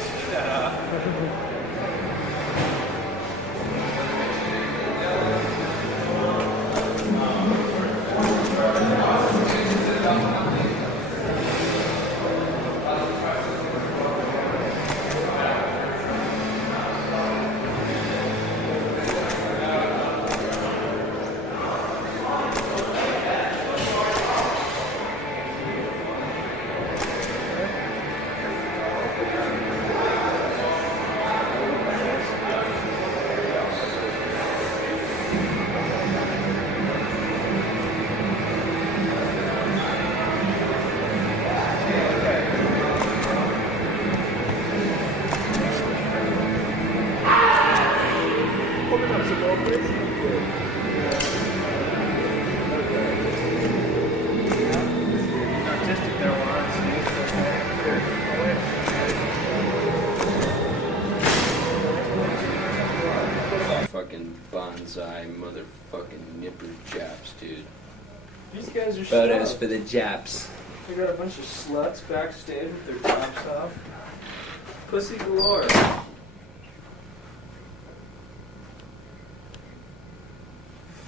Artistic there, Fucking bonsai motherfucking nipper japs, dude. These guys are Photos stuck. for the japs. We got a bunch of sluts backstage with their tops off. Pussy galore.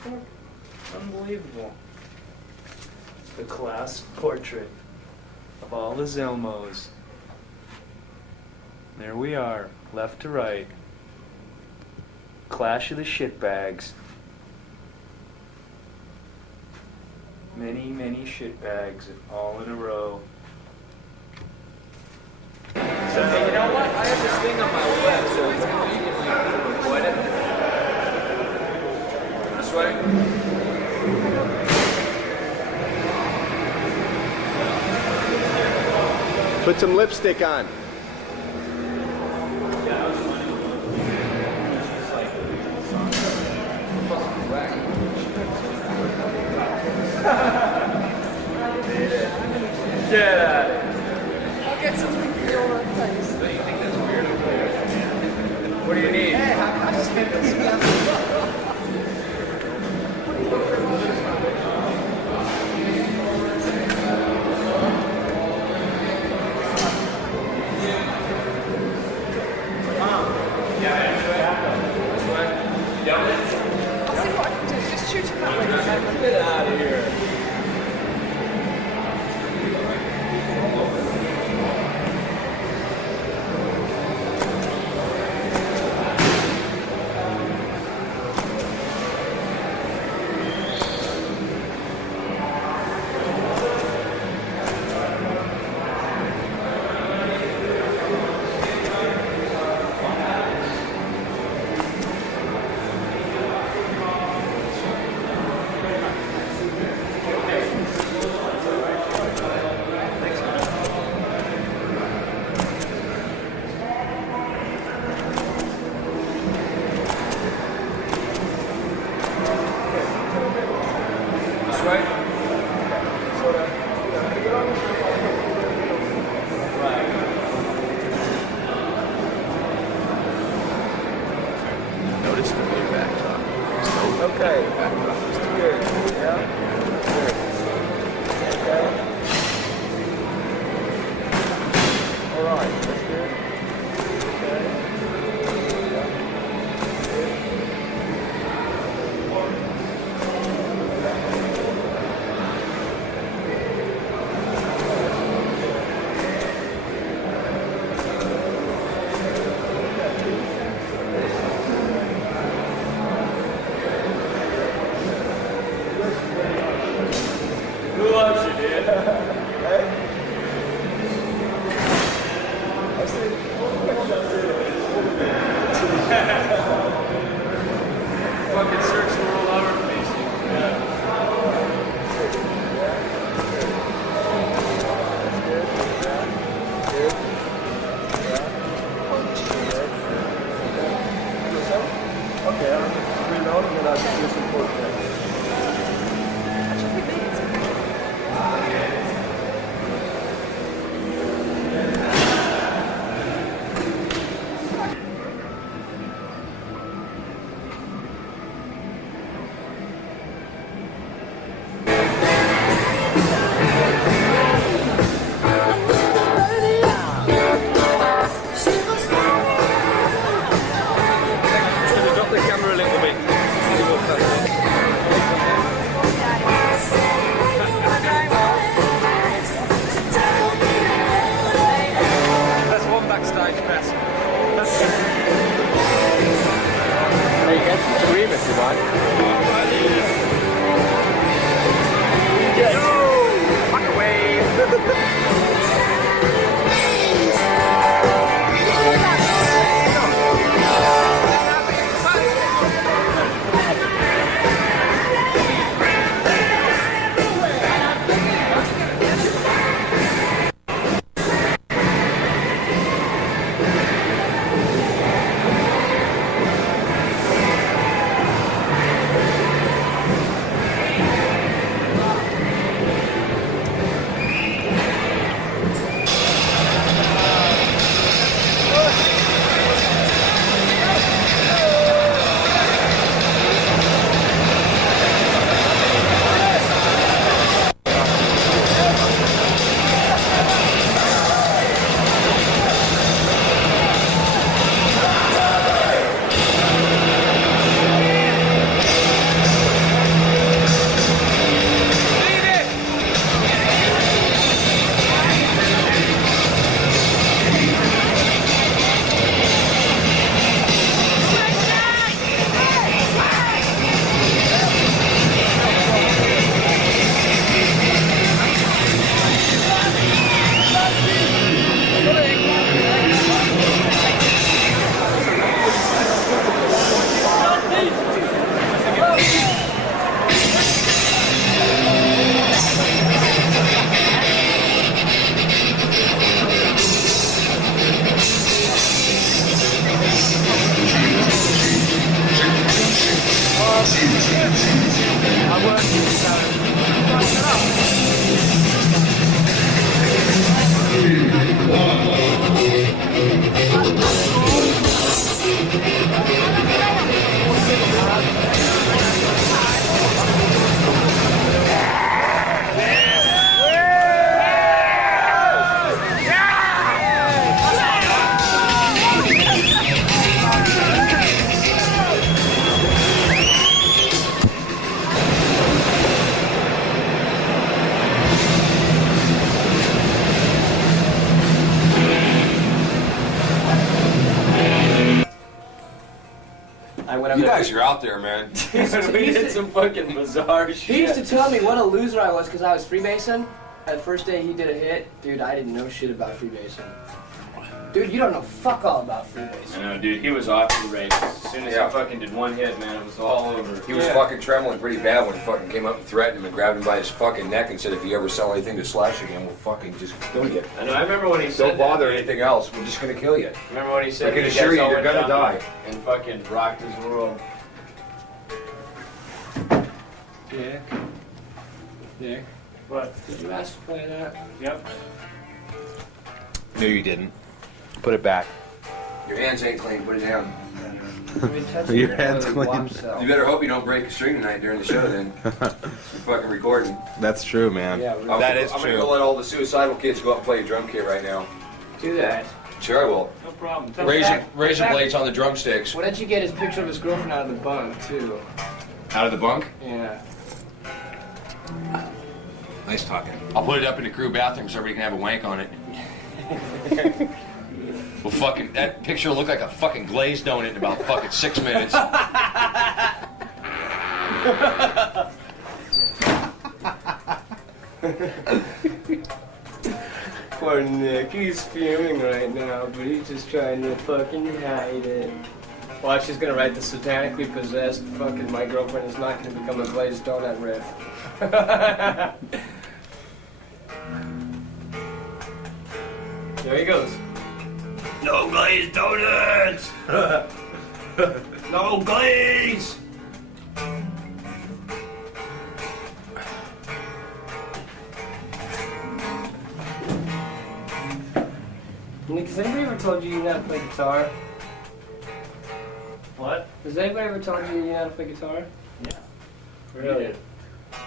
Fuck. Unbelievable. The class portrait of all the Zelmos. There we are, left to right. Clash of the shitbags. Many, many shitbags all in a row. So, hey, you know what? I have this thing on my web, so you can avoid it. This way. Put some lipstick on. Get out of here. I'll get something for your face. Don't you think that's weird? What do you need? Hey, I just think this I'll see what I can do. Just shoot it that way. Get out of here. Notice the way back talk. Okay. It's good. Yeah? Good. Okay. All right. That's good. Okay. Yeah. Who loves you, dude? Fucking search the world over for these things, man. Okay, I'll just reload and then I'll just do some portraits. Drop the camera a little bit. That's one backstage pass. Hey, you get some cream if you want. Yo! Fuck away! I went up You there. guys are out there, man. We did some fucking bizarre shit. He used to tell me what a loser I was because I was freebasing. And the first day he did a hit, dude, I didn't know shit about freebasing. Dude, you don't know fuck all about freebasing. I know, dude. He was off to the races. As soon as he fucking did one hit, man, it was all over. He was fucking trembling pretty bad when he fucking came up and threatened him and grabbed him by his fucking neck and said, if you ever sell anything to Slash again, we'll fucking just kill you. I know. I remember when he said Don't bother anything else. We're just gonna kill you. Remember when he said, I can you assure guys you, all you're went gonna down die. and fucking rocked his world. Nick? Nick? What? Did you ask to play that? Yep. No, you didn't. Put it back. Your hands ain't clean. Put it down. Your hands clean. You better hope you don't break a string tonight during the show then. You're fucking recording. That's true, man. Yeah, that is I'm true. gonna go let all the suicidal kids go up and play a drum kit right now. Do that. Sure I will. No problem. Razor blades on the drumsticks. Why don't you get his picture of his girlfriend out of the bunk, too? Out of the bunk? Yeah. Nice talking. I'll put it up in the crew bathroom so everybody can have a wank on it. Well, fucking, that picture will look like a fucking glazed donut in about fucking 6 minutes. Poor Nick, he's fuming right now, but he's just trying to fucking hide it. Watch, he's gonna write the satanically possessed fucking my girlfriend is not gonna become a glazed donut riff. There he goes. No glazed donuts! No glaze! Nick, has anybody ever told you know how to play guitar? What? Has anybody ever told you know how to play guitar? Yeah. Really? You did.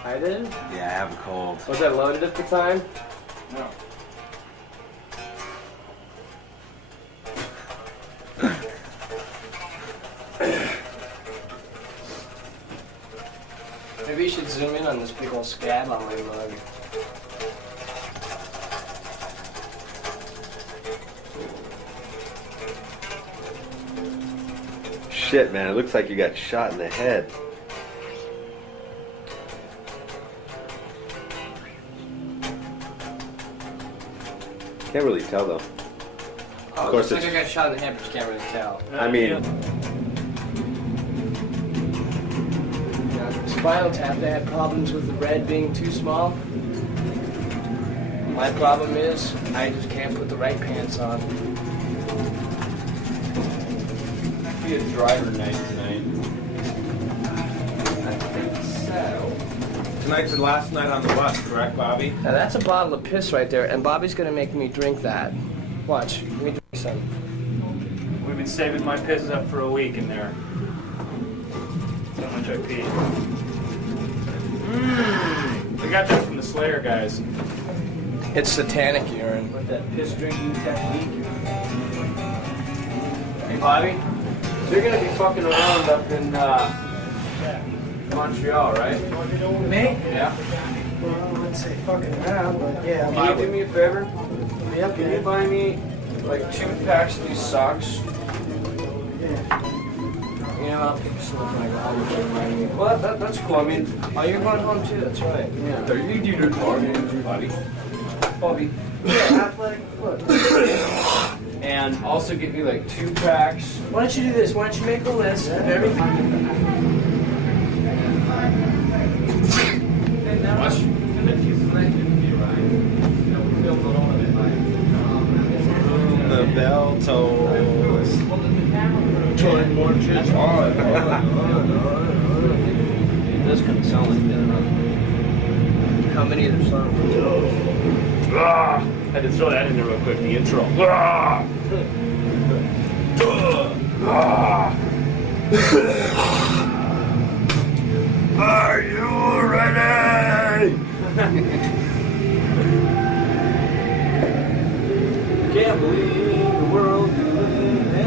I did? Yeah, I have a cold. Was that loaded at the time? No. Maybe you should zoom in on this big old scab on my mug. Shit, man, it looks like you got shot in the head. Can't really tell though. Oh, Of course looks like it's- I got shot in the head, but you can't really tell. I mean, Spinal Tap, they had problems with the red being too small. My problem is, I just can't put the right pants on. Be a driver night tonight. I think so. Tonight's the last night on the bus, correct, Bobby? Now that's a bottle of piss right there, and Bobby's gonna make me drink that. Watch, let me drink some. We've been saving my piss up for a week in there. That's how much I pee. We got that from the Slayer guys. It's satanic urine. With that piss drinking technique. Hey, Bobby, they're gonna be fucking around up in Montreal, right? Me? Yeah. Well, I wouldn't say fucking around, but yeah. Can you do me a favor? Yep, Can you buy me like 2 packs of these socks? You know, I'll pick some up when I go home if you remind me. Well, that's cool. I mean, Oh, you're going home too, that's right. yeah. Are you do Bobby? Bobby. Yeah, athletic foot. And also get me like 2 packs. Why don't you do this? Why don't you make a list of everything? Watch. The bell tolls. Trying more chips. This can sound like that. How many of them songs? Had to throw that in there real quick, the intro. Are you ready? Can't believe the world you live in.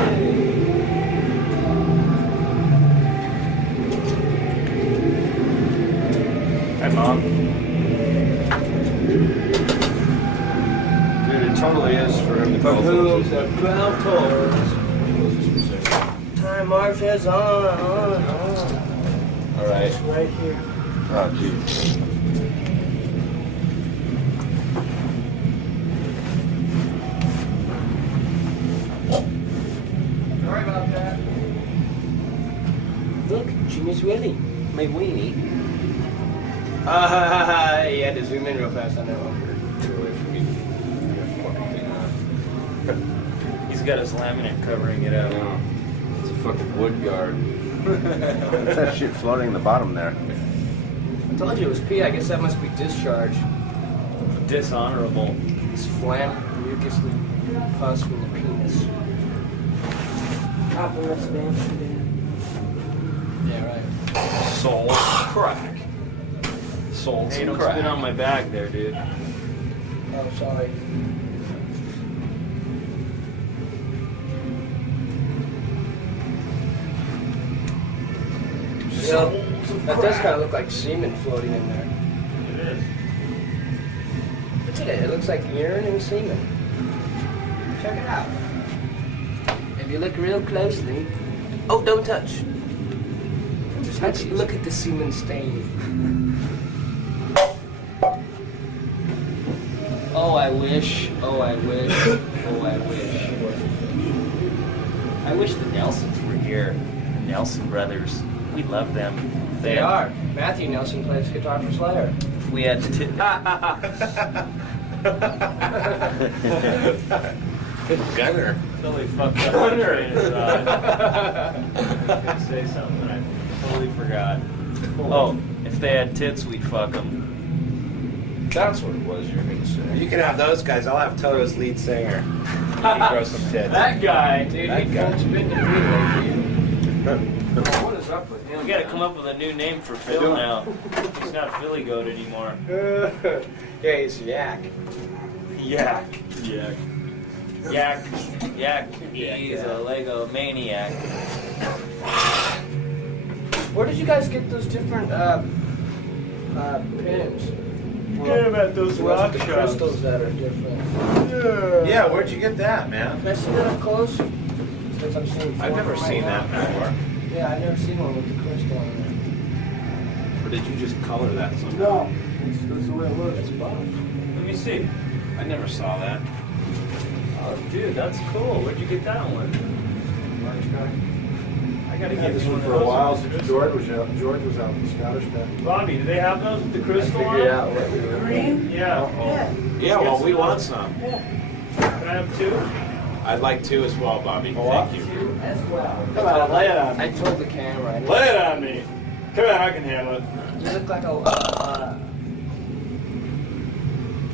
Hi, Mom. Dude, it totally is for him to From go. whom the 12 tolls. Time marches on. All right. It's right here. Oh, jeez. Sorry about that. Look, Jimmy's Willie. My weenie. You had to zoom in real fast on that one. He's got his laminate covering it up. It's a fucking wood guard. What's that shit floating in the bottom there? I told you it was pee. I guess that must be discharge. Dishonorable. It's phlegm, mucously pus from the penis. Yeah, right. Soul crack. Soul Hey, don't crack. spit on my bag there, dude. Oh, sorry. You know, that does kind of look like semen floating in there. It is. Look at it. It looks like urine and semen. Check it out. If you look real closely. Oh, don't touch. Look at the semen stain. Oh, I wish. Oh, I wish. Oh, I wish. I wish the Nelsons were here. The Nelson brothers. We love them. They are. Matthew Nelson plays guitar for Slayer. If we had to. Gunner. Totally fucked up. I was gonna say something and I totally forgot. Oh, if they had tits, we'd fuck them. That's what it was you were going to say. You can have those guys. I'll have Toto's lead singer. He can grow some tits. That guy, dude, That he guy. full spin to me What is up with him? We gotta come up with a new name for Phil now. He's not Philly Goat anymore. Yeah, he's Yak. Yak. Yak. Yak. Yak. He's a Lego maniac. Where did you guys get those different pins? Forget about those What's rock the shops. crystals that are different? Yeah, where'd you get that, man? Can I see that up close? Since I'm seeing I've four never right seen now. that before. Yeah, I've never seen one with the crystal on Or did you just color that it. somehow? No, that's the way it looks. It's buff. Let me see. I never saw that. Oh, dude, that's cool. Where'd you get that one? I gotta get this one one of for a those. while since George was out in Scottish Town. Bobby, do they have those with the crystal on? figured out what we were Green? Yeah. Yeah, well, we want some. Can I have two? I'd like two as well, Bobby. Thank you. As well. Come on, lay it on I told the camera. Lay it on me. Come on, I can handle it. You look like a.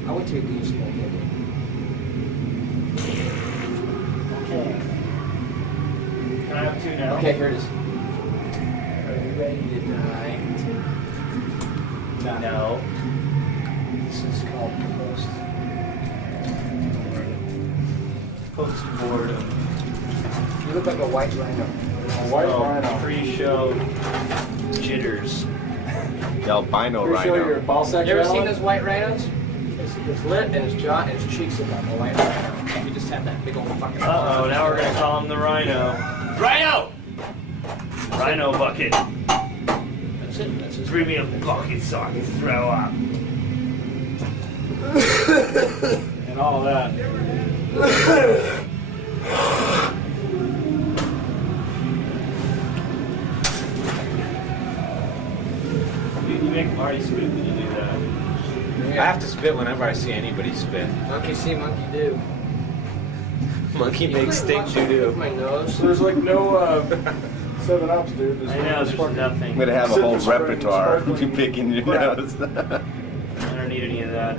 I went to a goose one. Okay. Can I have two now? Okay, here it is. Are you ready to die? No. This is called post. Post-boredom. You look like a white rhino. White rhino. Pre-show jitters. The albino Pretty sure your rhino. ball sack You ever rattling? seen those white rhinos? His lip and his jaw and his cheeks look like a white rhino. You just have that big old fucking. Uh-oh, now we're gonna call him the Rhino. Rhino! Rhino bucket. That's it. That's his. Bring me a bucket so I can throw up. And all of that. You make Marty spit when you do that. I have to spit whenever I see anybody spit. Monkey see, monkey do. Monkey makes stink doo-doo. My nose. So there's like no 7-Ups, dude. There's I no know, there's fucking- nothing. I'm gonna have a whole Citrus spring, repertoire sparkling to pick in your crap. nose. I don't need any of that.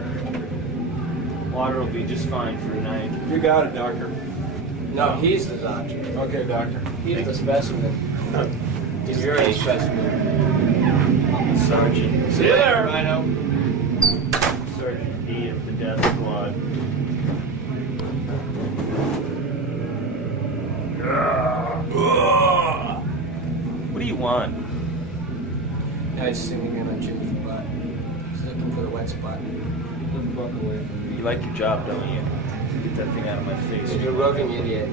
Water will be just fine for tonight. You got it, doctor. No, he's the doctor. Okay, doctor. He's the specimen. He's your a specimen. Sergeant. See you there, Rhino. Sergeant D of the Death Squad. What do you want? Now he's singing in a Jim's butt. He's looking for the wet spot. Get the fuck away from me. You like your job, don't you? Get that thing out of my face. You're a roving idiot.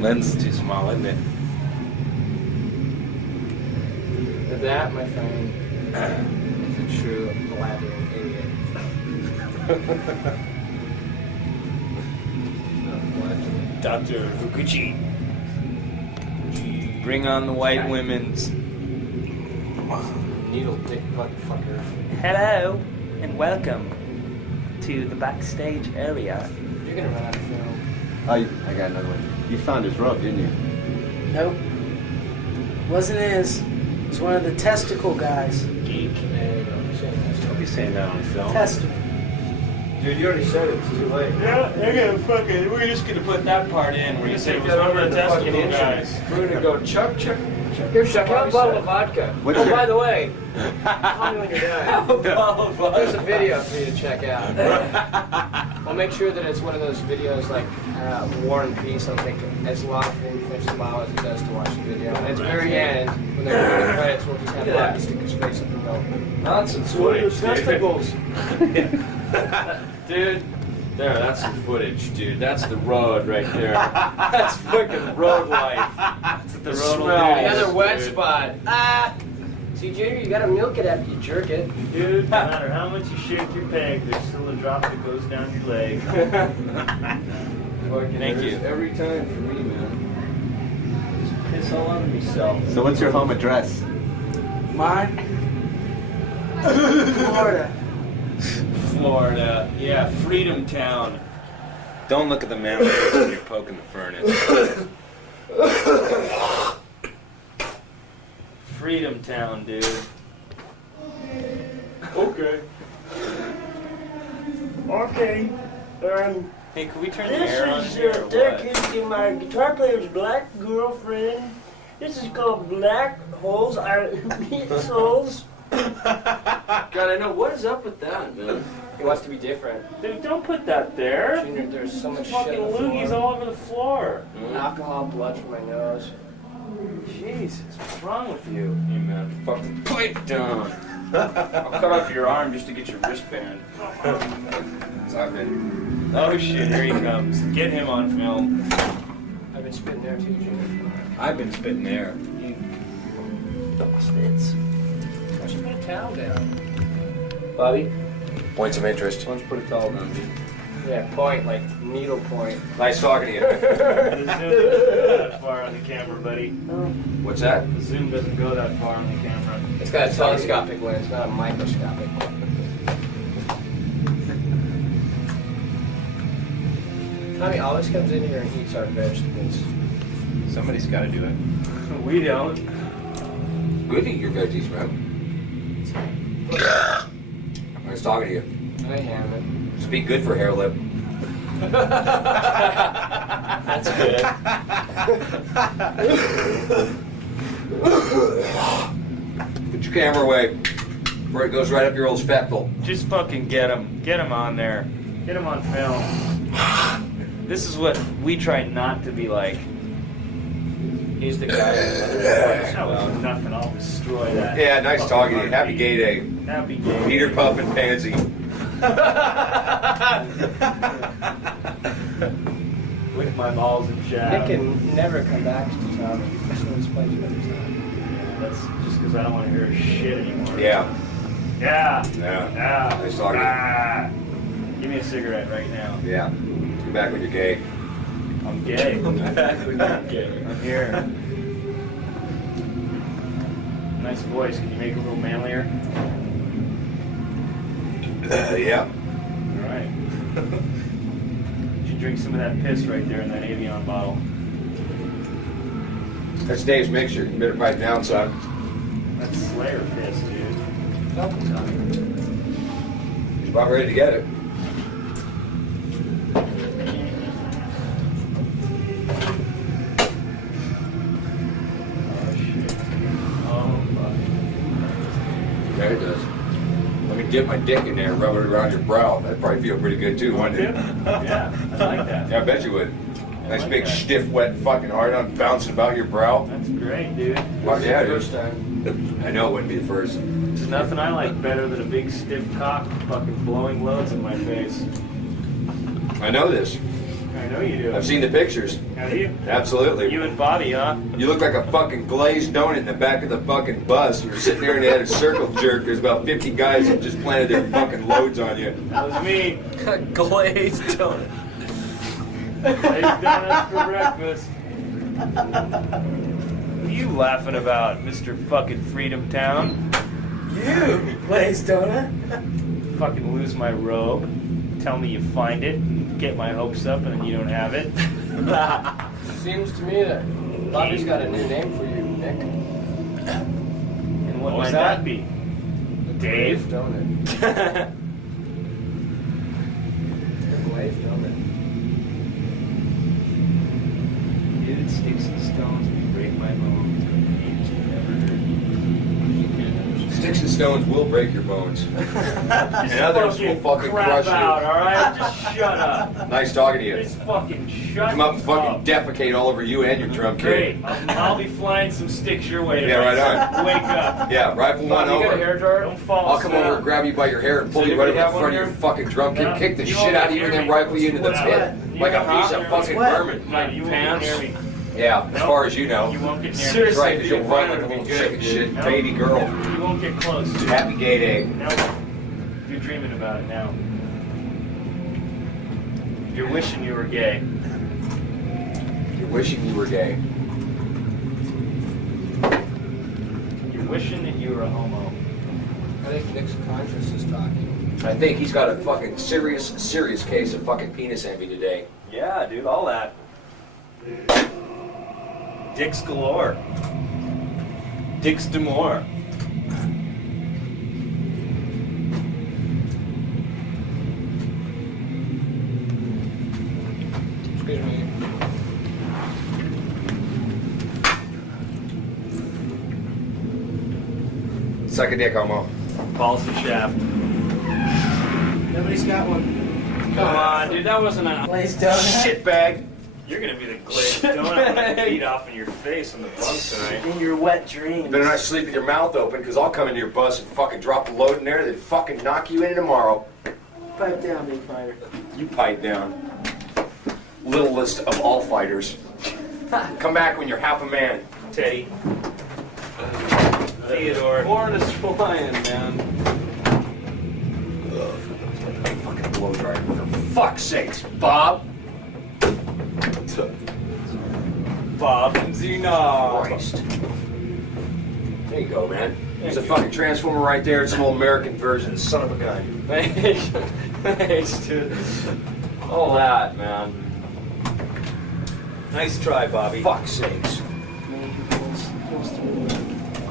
Lens is too small, isn't it? That, my friend, is a true blabbering idiot. Dr. Hukuchi. Bring on the white women's. Needle dick motherfucker. Hello and welcome to the backstage area. You're gonna run out of film. I got another one. You found his rub, didn't you? Nope. Wasn't his. It was one of the testicle guys. Geek. I'll be saying that on film. Testicle. Dude, you already said it. It's too late. Yeah, they're gonna fucking. We're just gonna put that part in where you said it was one of the testicle guys. We're gonna go Chuck. Here's a bottle of vodka. What's Oh, your- by the way, call me when you're done. There's a video for you to check out. I'll make sure that it's one of those videos like War and Peace. I'll take as long for him to finish the bottle as it does to watch the video. And at the very end, when they're doing the credits, we'll just have vodka stickers face up and go. Nonsense What are your footage, testicles? dude. There, that's some footage, dude. That's the road right there. That's fucking road life. That's what the road will do. Another wet dude. spot. Ah! See, Junior, you gotta milk it after you jerk it. Dude, no matter how much you shake your peg, there's still a drop that goes down your leg. Thank you. Every time for me, man. Just piss all over myself. So what's your home address? Mine? Florida. Florida. Yeah, Freedom Town. Don't look at the man when you're poking the furnace. Freedom Town, dude. Okay. Okay. Hey, can we turn the air on This here is or what? dedicated to my guitar player's black girlfriend. This is called Black Holes Are Souls. God, I know. What is up with that, man? He wants to be different. Dude, don't put that there. Junior, there's so much Fucking shit on the loogies floor. all over the floor. Alcohol, blood from my nose. Jesus, what's wrong with you? Hey, man, fucking pipe down. I'll cut off your arm just to get your wristband. Oh shit, here he comes. Get him on film. I've been spitting there too, Junior. I've been spitting air. You spits. Why don't you put a towel down? Bobby? Points of interest. Why don't you put a towel down, dude? Yeah, point, like needle point. Nice talking to you. The zoom doesn't go that far on the camera, buddy. What's that? The zoom doesn't go that far on the camera. It's got a telescopic lens, not a microscopic. Tommy always comes in here and eats our vegetables. Somebody's got to do it. We don't. Good to eat your veggies, man. Nice talking to you. I am it. Speak good for hair lip. That's good. Put your camera away before it goes right up your old speckle. Just fucking get him. Get him on there. Get him on film. This is what we try not to be like. He's the guy. That was nothing. I'll destroy that. Yeah, nice talking to you. Happy gay day. Happy gay. Peter Puff and Pansy. Lick my balls and Nick shout. can never come back to Tommy. That's what he's playing every time. That's just because I don't want to hear his shit anymore. Yeah. Yeah. Yeah. Yeah. Nice talking to Give me a cigarette right now. you. Yeah. Come back when you're gay. I'm gay. I'm gay. I'm here. Nice voice. Can you make it a little manlier? Yeah. All right. Did you drink some of that piss right there in that Avion bottle? That's Dave's mixture. You better pipe down, son. That's Slayer piss, dude. He's about ready to get it. There it does. Let me dip my dick in there and rub it around your brow. That'd probably feel pretty good too, wouldn't it? Yeah, I like that. Yeah, I bet you would. Nice like big, that. stiff, wet fucking hard on bouncing about your brow. That's great, dude. Fuck yeah, dude. First time. I know it wouldn't be the first. There's nothing I like better than a big stiff cock fucking blowing loads in my face. I know this. I know you do. I've seen the pictures. Have you? Absolutely. You and Bobby, huh? You look like a fucking glazed donut in the back of the fucking bus. You're sitting there and they had a circle jerk. There's about 50 guys that just planted their fucking loads on you. That was me. Glazed donut. Glazed donuts for breakfast. What are you laughing about, Mr. fucking Freedom Town? You glazed donut. Fucking lose my robe. Tell me you find it. Get my hopes up and then you don't have it. Seems to me that Bobby's got a new name for you, Nick. And what What was might that? that be? Dave? Glazed donut. Glazed donut. Dude, sticks and stones may break my bones. Never hurt you. Sticks and stones will break your bones. And others will fucking crap crush you. out, alright? Just shut up. Nice talking to you. Just fucking shut Come up and fucking up. defecate all over you and your drum Great. kit. I'll be flying some sticks your way. Yeah, right on. Wake up. Yeah, rifle one You got a over. hair dryer? Don't fall I'll come over and grab you by your hair and pull you right over the front of your fucking drum kit, kick the shit out of you, and then rifle you into the pit like a piece of fucking vermin. No, you won't get near me. Yeah, as far as you know. You won't get near me. That's right, because you'll run like a little chicken shit baby girl. You won't get close. Happy gay day. No, you're dreaming about it now. You're wishing you were gay. You're wishing you were gay. You're wishing that you were a homo. I think Nick's conscience is talking. I think he's got a fucking serious case of fucking penis envy today. Yeah, dude, all that. Dicks galore. Dicks demore. Excuse me. Suck a dick, homo. Policy shaft. Nobody's got one. Come on, dude, that wasn't a Glazed donut. shit bag. You're gonna be the glazed donut when I beat off in your face on the bunk tonight. In your wet dreams. You better not sleep with your mouth open, because I'll come into your bus and fucking drop the load in there, then fucking knock you in tomorrow. Pipe down, big fighter. You pipe down. Littlest of all fighters. Come back when you're half a man. Teddy. Theodore. Born a swine, man. Fucking blow dryer, for fuck's sakes, Bob. Bob and Zena. Christ. There you go, man. There's a fucking transformer right there. It's an old American version. Son of a gun. Thanks, dude. All that, man. Nice try, Bobby. Fuck's sakes.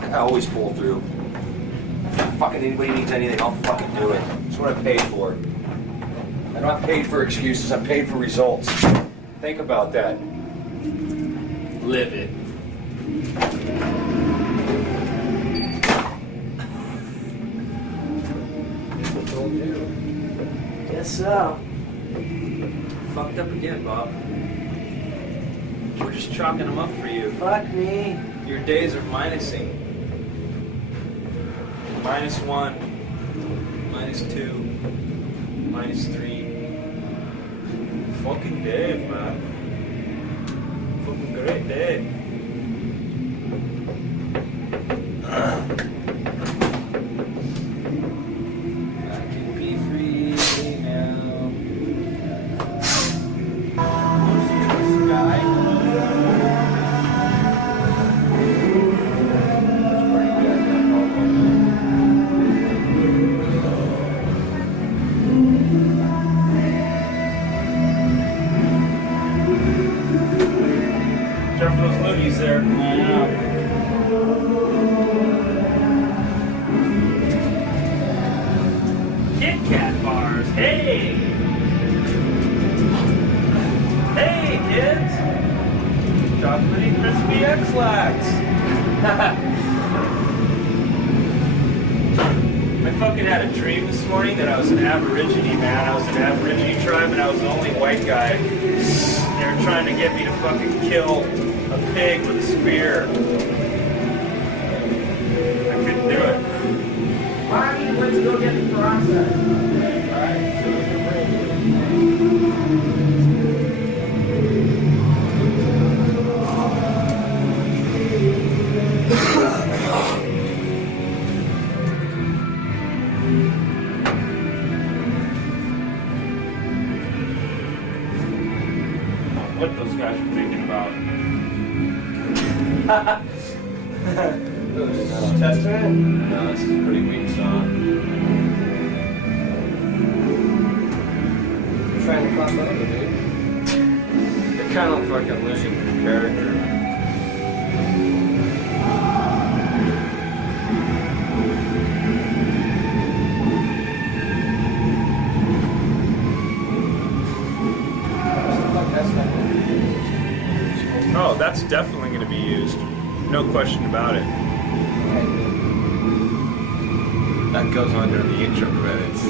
I always pull through. Fucking anybody needs anything, I'll fucking do it. That's what I'm paid for. I'm not paid for excuses, I'm paid for results. Think about that. Live it. Guess so. Fucked up again, Bob. We're just chalking them up for you. Fuck me. Your days are minusing. -1, -2, -3. Fucking Dave, man. Fucking great day. I can be free now. Guy. Careful those loogies there. I know. Kit Kat bars. Hey! Hey, kids! Chocolatey crispy X-Lax. I fucking had a dream this morning that I was an Aborigine, man. I was an Aborigine tribe and I was the only white guy. They were trying to get me to fucking kill a pig with a spear. I couldn't do it. Mommy, let's go get the process. Alright, so what those guys were thinking about. Testament? No, this is a pretty weak song. You're trying to pop over, dude. They're kind of fucking losing character. Oh, that's definitely going to be used. No question about it. That goes on during the intro credits.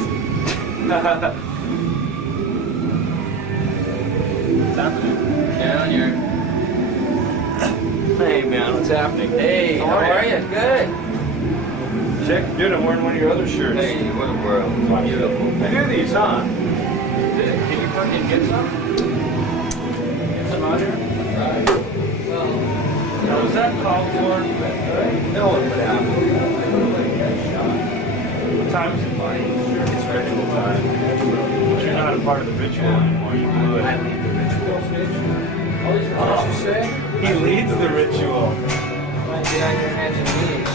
What's happening? Down here. Hey man, what's happening? Hey, how are you? Good. Check, dude, I'm wearing one of your other shirts. Hey, what a world. Beautiful. I do these, huh? Can you fucking get some? Get some out here? Alright. Now, was that called for? No one would happen. What time is it, Marty? It's ritual time. But you're not a part of the ritual anymore. You blew it. I lead the ritual. All these words you say? He leads the ritual. Might get on your hands and knees.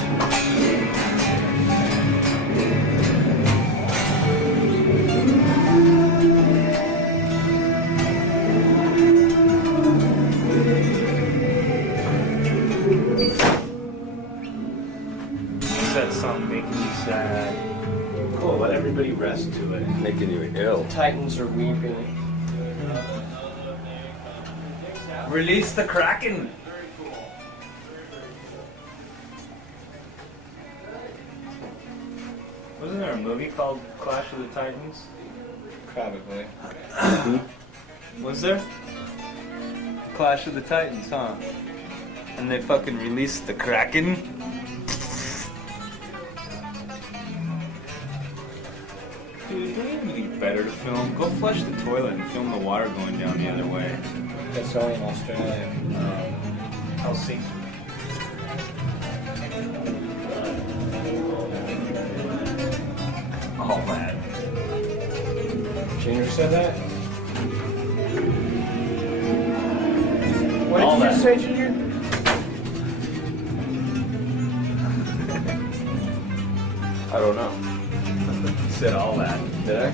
What's that song making you sad? Cool, let everybody rest to it. Making you ill. Titans are weeping. Release the Kraken! Wasn't there a movie called Clash of the Titans? Probably. Was there? Clash of the Titans, huh? And they fucking released the Kraken? Dude, they need to get better to film. Go flush the toilet and film the water going down the other way. That's only in Australia. Helsinki. Oh man. Junior said that? What All did you that. say, Junior? I don't know. He said all that. Did I?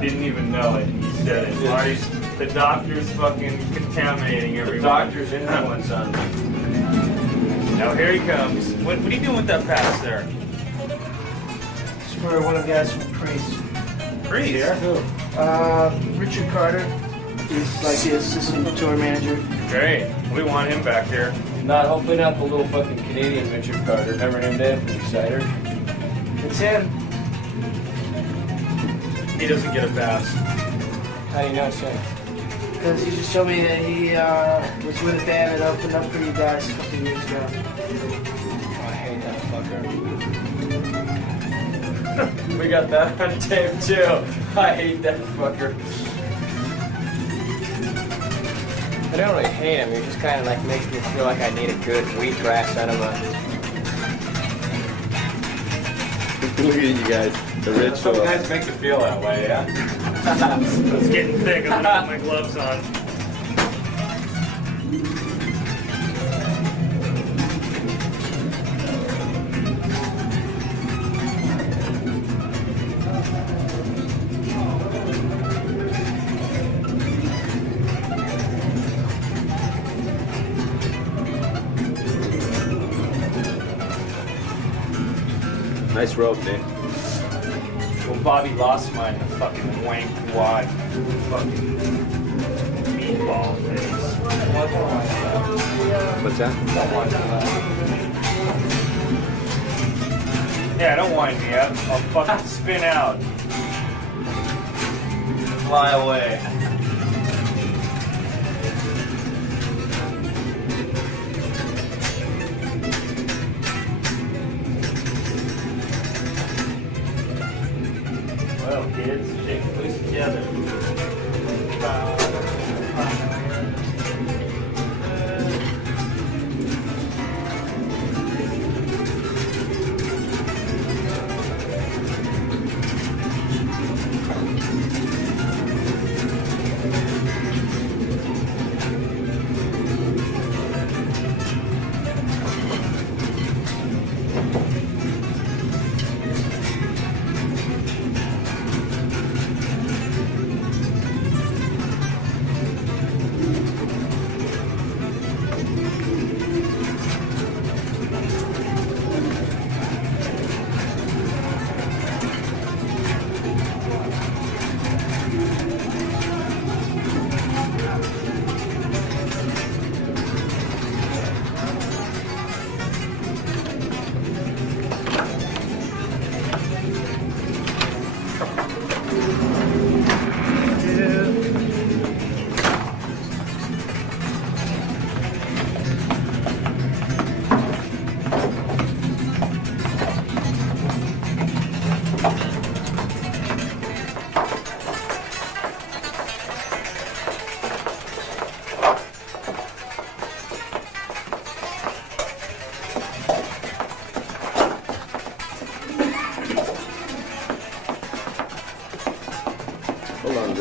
Didn't even know it. He said it. Marty's, the doctor's fucking contaminating everyone. The doctor's influence on me. Now here he comes. What are you doing with that pass there? It's for one of the guys from Priest. Priest? Here? Richard Carter. He's like the assistant tour manager. Great. We want him back here. Hopefully not the little fucking Canadian Richard Carter. Remember him, Dave, from Exciter? It's him. He doesn't get a pass. How do you know, sir? Because he just told me that he was with a band that opened up for you guys a couple of years ago. Oh, I hate that fucker. We got that on tape too. I hate that fucker. I don't really hate him. He just kind of like makes me feel like I need a good wheatgrass enema. Look at you guys. The ritual. Some guys make you feel that way, yeah? It's getting thick. I'm gonna put my gloves on. Nice rope, Nick. Well, Bobby lost mine in a fucking wank wad. Fucking meatball face. What's that? Yeah, don't wind me up. I'll fucking spin out. Fly away. Well, kids, shake it loose together.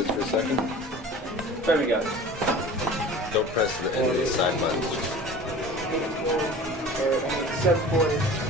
this for a second? There we go. Don't press any of these side buttons. 740.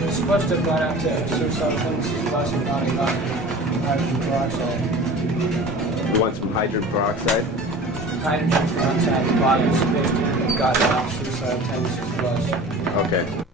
We're supposed to have gone out to suicidal tendencies last and not got hydrogen peroxide. You want some hydrogen peroxide? Hydrogen peroxide, the body is supposed to have gotten out suicidal tendencies plus. Okay.